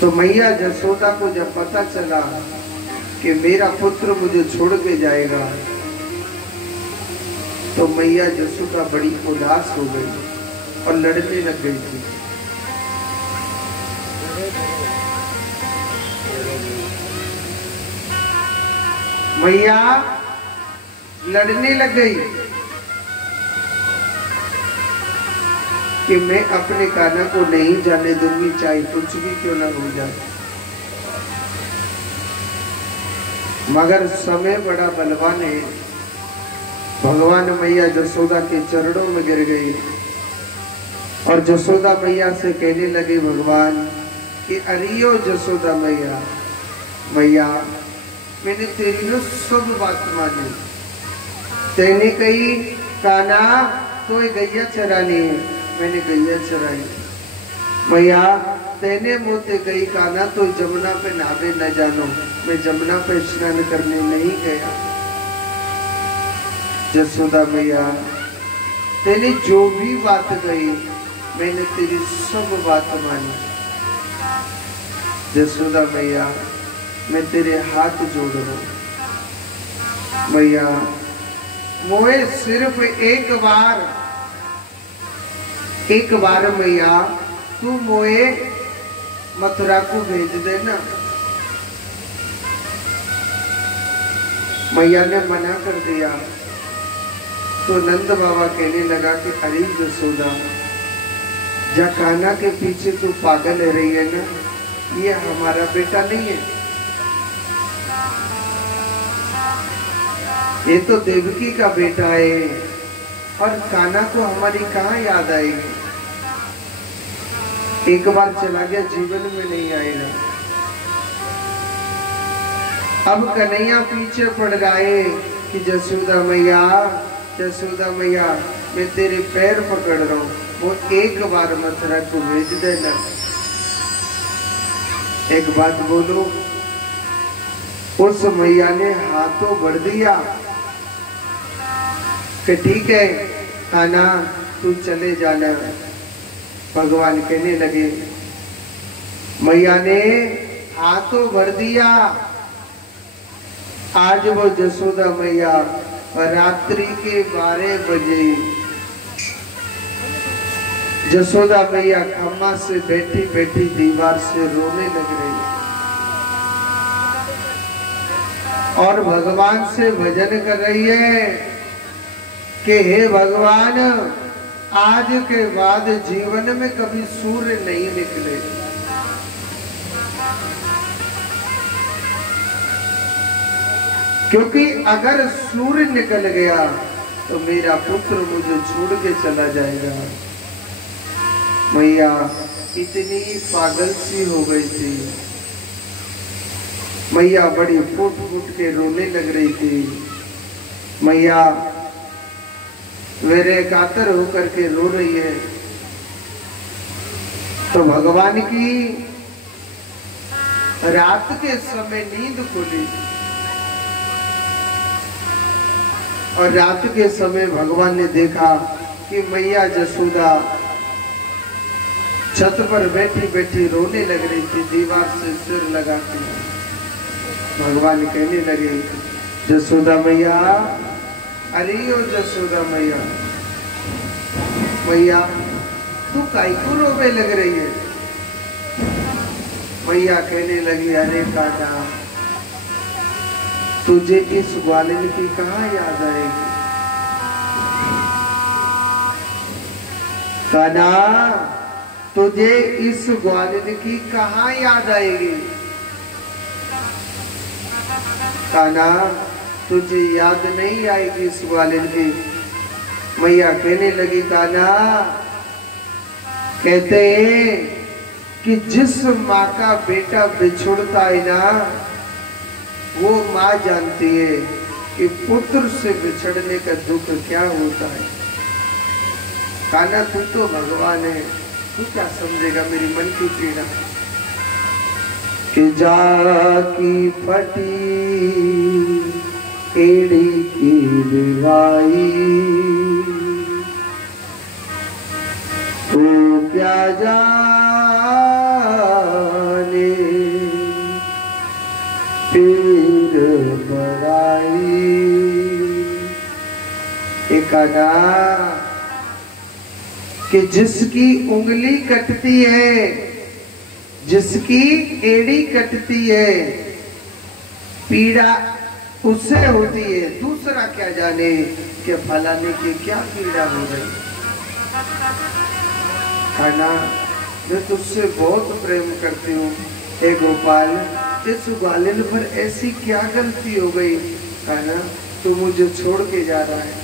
तो मैया जसोदा को जब पता चला कि मेरा पुत्र मुझे छोड़ के जाएगा, तो मैया जसोदा बड़ी उदास हो गई और लड़ने लग गई थी। मैया लड़ने लग गई कि मैं अपने कान्हा को नहीं जाने दूंगी, चाहे कुछ भी क्यों ना हो जाए। मगर समय बड़ा बलवान है। भगवान मैया जसोदा के चरणों में गिर गई और जसोदा मैया से कहने लगे भगवान कि अरियो जसोदा मैया, मैया मैंने तेरी न सब बात मानी। तेने कही कान्हा तो गैया चरानी है, मैंने गैया चराई। मैया तेने मोते गई कान्हा तो जमुना पे नहावे न जानो, मैं जमुना पे स्नान करने नहीं गया। जसोदा मैया तेने जो भी बात कही मैंने तेरी सब बात मानी। जसोदा मैया मैं तेरे हाथ जोड़ रहा हूं, मैया मोए सिर्फ एक बार मैया तू मोए मथुरा को भेज देना। मैया ने मना कर दिया तो नंद बाबा कहने लगा कि अरे यशोदा, जा कान्हा के पीछे तू पागल रही है ना, ये हमारा बेटा नहीं है, ये तो देवकी का बेटा है, और कान्हा को हमारी कहाँ याद आएगी। एक बार चला गया, जीवन में नहीं आएगा। अब कन्हैया पीछे पड़ गए कि यशोदा मैया, यशोदा मैया, मैं तेरे पैर पकड़ रहा हूँ, वो एक बार मथुरा को भेज देना। एक बात बोलो, उस मैया ने हाथों बढ़ दिया कि ठीक है कान्हा तू चले जाना। भगवान कहने लगे, मैया ने हाथों भर दिया। आज वो यशोदा मैया रात्रि के 12 बजे यशोदा मैया खम्मा से बैठी बैठी दीवार से रोने लग रही और भगवान से भजन कर रही है कि हे भगवान, आज के बाद जीवन में कभी सूर्य नहीं निकले। क्योंकि अगर सूर्य निकल गया तो मेरा पुत्र मुझे छोड़ के चला जाएगा। मैया इतनी पागल सी हो गई थी, मैया बड़ी फूट फूट के रोने लग रही थी। मैया मेरे कातर होकर के रो रही है। तो भगवान की रात के समय नींद खुली और रात के समय भगवान ने देखा कि मैया यशोदा छत पर बैठी बैठी रोने लग रही थी, दीवार से सिर लगा के। भगवान कहने लगे, यशोदा मैया, अरे ओ यशोदा मैया, मैया तू काहे को रोने लग रही है। मैया कहने लगी, अरे कान्हा, तुझे इस ग्वालिन की कहाँ याद आएगी। कान्हा, तुझे इस ग्वालिन की कहाँ याद आएगी। कान्हा, तुझे याद नहीं आएगी इस ग्वालिन की। मैया कहने लगी, कान्हा, कहते हैं कि जिस माँ का बेटा बिछुड़ता है ना, वो माँ जानती है कि पुत्र से बिछड़ने का दुख क्या होता है। कान्हा, तू तो भगवान है, तू क्या समझेगा मेरी मन की पीड़ा। कि जाकी फटी एड़ी की दिवाई, तू क्या जाने पीर बड़ाई। कान्हा, कि जिसकी उंगली कटती है, जिसकी एड़ी कटती है, पीड़ा उससे होती है, दूसरा क्या जाने कि फलाने की क्या पीड़ा हो गई। कान्हा, मैं तुझसे बहुत प्रेम करती हूँ। हे गोपाल, इस ग्वालिन पर ऐसी क्या गलती हो गई। कान्हा, तू मुझे छोड़ के जा रहा है।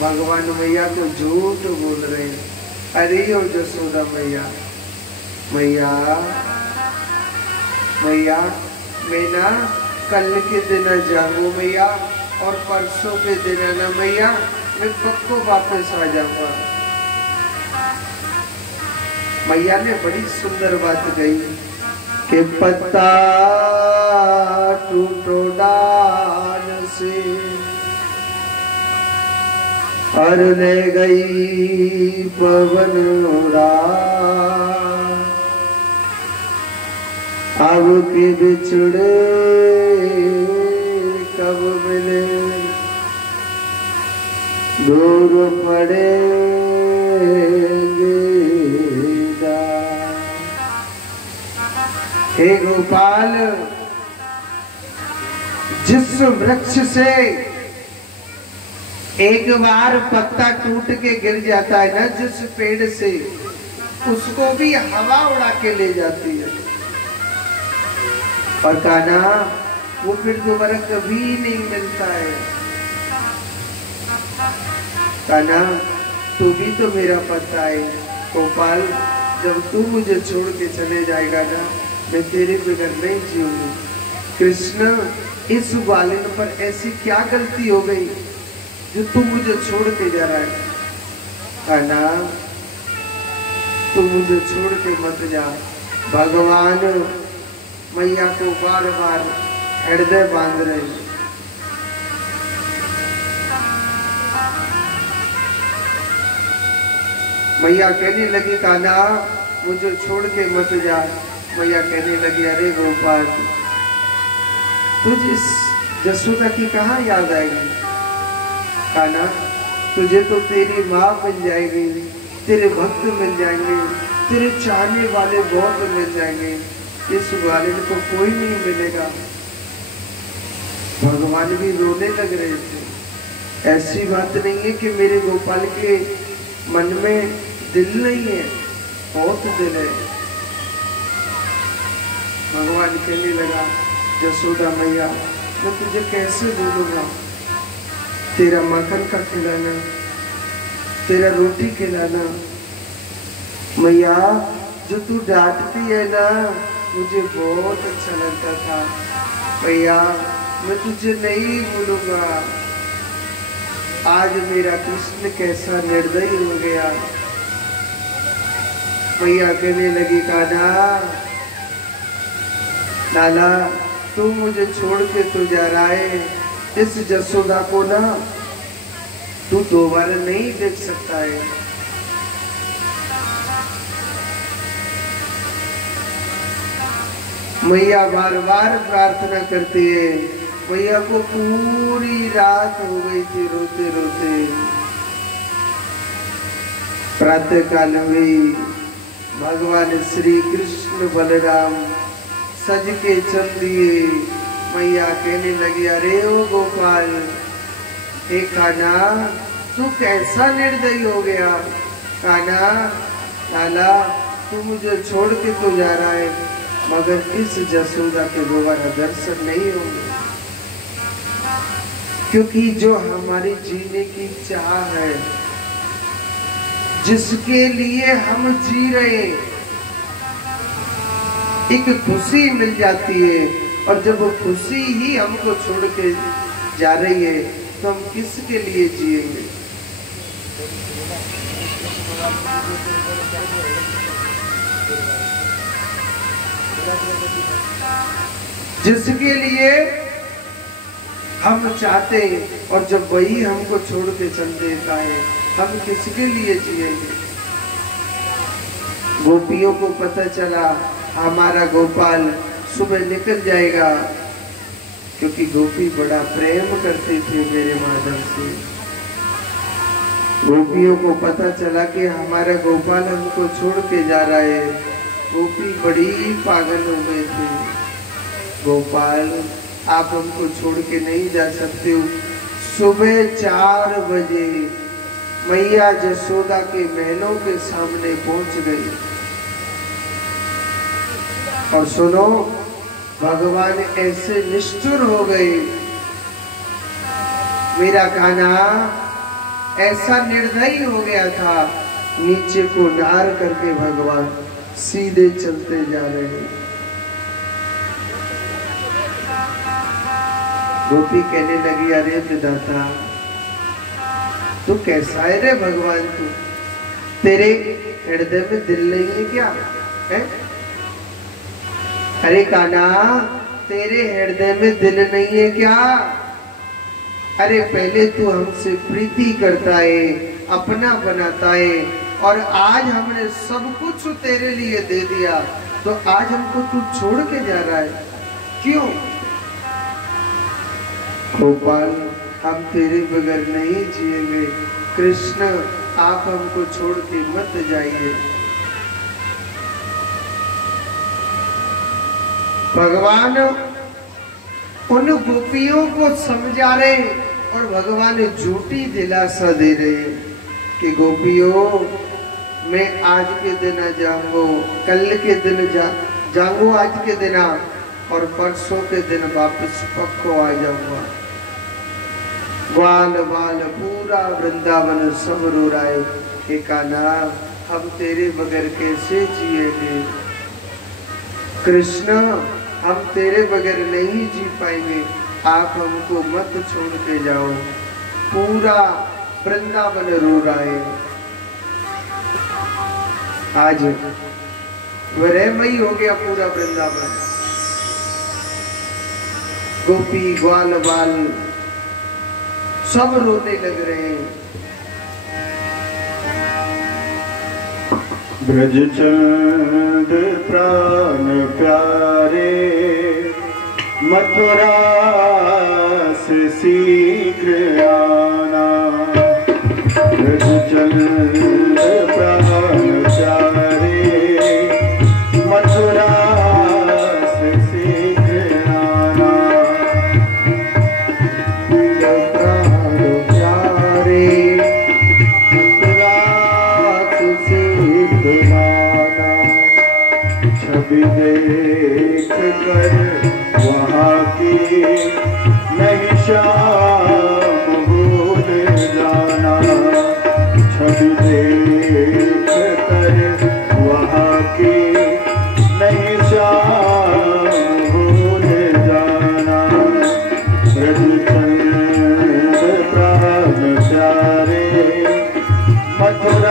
भगवान मैया को झूठ बोल रहे हैं। अरे ओ यशोदा मैया, मैया, मैया, मैं ना कल के दिन जाऊंगा मैया, और परसों के दिन ना मैया मैं पक्को वापस आ जाऊंगा। मैया ने बड़ी सुंदर बात कही कि पत्ता टूटो डाल से और ले गई पवन उड़ा, अब के बिछड़े कब मिले, दूर पड़ेंगे। हे गोपाल, जिस वृक्ष से एक बार पत्ता टूट के गिर जाता है ना जिस पेड़ से, उसको भी हवा उड़ा के ले जाती है। और कान्हा वो फिर दोबारा कभी नहीं मिलता है। कान्हा तू भी तो मेरा पत्ता है गोपाल, जब तू मुझे छोड़ के चले जाएगा ना, मैं तेरे बगैर नहीं जीऊंगी। कृष्ण, इस बालिन पर ऐसी क्या गलती हो गई जो तू मुझे छोड़ के जा रहा है? कान्हा तू मुझे छोड़ के मत जा। भगवान मैया को बार बार हृदय बांध रहे। मैया कहने लगी कान्हा मुझे छोड़ के मत जा। मैया कहने लगी अरे गोपाल, तुझ इस जसोदा की कहाँ याद आएगी? कान्हा तुझे तो तेरी माँ मिल जाएगी, तेरे भक्त मिल जाएंगे, तेरे चाहने वाले बहुत मिल जाएंगे, इस बालिन को कोई नहीं मिलेगा। भगवान भी रोने लग रहे थे। ऐसी बात नहीं है कि मेरे गोपाल के मन में दिल नहीं है, बहुत दिल है। भगवान कहने लगा जसोदा मैया, मैं तुझे कैसे बोलूंगा? तेरा मक्खन का खिलाना, तेरा रोटी खिलाना, मैया जो तू डांटती है ना, मुझे बहुत अच्छा लगता था। मैया मैं तुझे नहीं भूलूंगा। आज मेरा कृष्ण कैसा निर्दयी हो गया। मैया कहने लगी कान्हा, लाला तू मुझे छोड़ के तो जा रहा है, इस जसोदा को ना तू दोबारा नहीं देख सकता है। मैया बार बार प्रार्थना करती है। मैया को पूरी रात हो गई थी रोते रोते। प्रातः काल हुई, भगवान श्री कृष्ण बलराम सज के चल दिए। मैया कहने लगी अरे ओ गोपाल, हे कान्हा तू कैसा निर्दयी हो गया? कान्हा लाला तू मुझे छोड़ के तो जा रहा है, मगर इस जसोदा के दोबारा दर्शन नहीं होंगे, क्योंकि जो हमारी जीने की चाह है, जिसके लिए हम जी रहे, एक खुशी मिल जाती है, और जब वो खुशी ही हमको छोड़ के जा रही है तो हम किसके लिए जिएंगे? जिसके लिए हम चाहते हैं और जब वही हमको छोड़ के चल देता है, हम किसके लिए जिएंगे? गोपियों को पता चला हमारा गोपाल सुबह निकल जाएगा, क्योंकि गोपी बड़ा प्रेम करते थे मेरे माधव से। गोपियों को पता चला कि हमारा गोपाल हमको छोड़ के जा रहा है। गोपी बड़ी पागल हो गई थी। गोपाल आप हमको छोड़ के नहीं जा सकते हो। सुबह 4 बजे मैया जसोदा के महलों के सामने पहुंच गई। और सुनो, भगवान ऐसे निष्ठुर हो गए, मेरा कान्हा ऐसा निर्दयी हो गया था, नीचे को नार करके भगवान सीधे चलते जा रहे हैं। गोपी कहने लगी अरे विधाता तू कैसा है रे भगवान? तू तेरे हृदय में दिल नहीं है क्या है? अरे कान्हा तेरे हृदय में दिल नहीं है क्या? अरे पहले तू हमसे प्रीति करता है, अपना बनाता है, और आज हमने सब कुछ तेरे लिए दे दिया, तो आज हमको तू छोड़ के जा रहा है, क्यों? गोपाल हम तेरे बगैर नहीं जिएंगे। कृष्ण आप हमको छोड़ के मत जाइए। भगवान उन गोपियों को समझा रहे और भगवान झूठी दिलासा दे रहे कि गोपियों मैं आज के दिन जाऊंगा, कल के दिन जाऊंगा, आज के दिन और परसों के दिन वापस पक्को आ जाऊंगा। ग्वाल बाल पूरा वृंदावन सब रो रहा है कि कान्हा हम तेरे बगैर कैसे जिएंगे, कृष्ण हम तेरे बगैर नहीं जी पाएंगे, आप हमको मत छोड़ के जाओ। पूरा वृंदावन रो रहा है। आज वरमयी हो गया पूरा वृंदावन। गोपी ग्वाल बाल सब रोने लग रहे हैं। ब्रज चंद प्राण प्यारे, मथुरा से शीघ्र आना। ब्रज चंद प्राण प्यारे, मथुरा से शीघ्र आना। प्राण प्यारे मथुरा से शीघ्र आना। छवि देख कर वहाँ की नहीं शाम भूल जाना। छवि देख कर वहाँ की नहीं शाम भूल जाना। ब्रज चंद प्राण प्यारे, मथुरा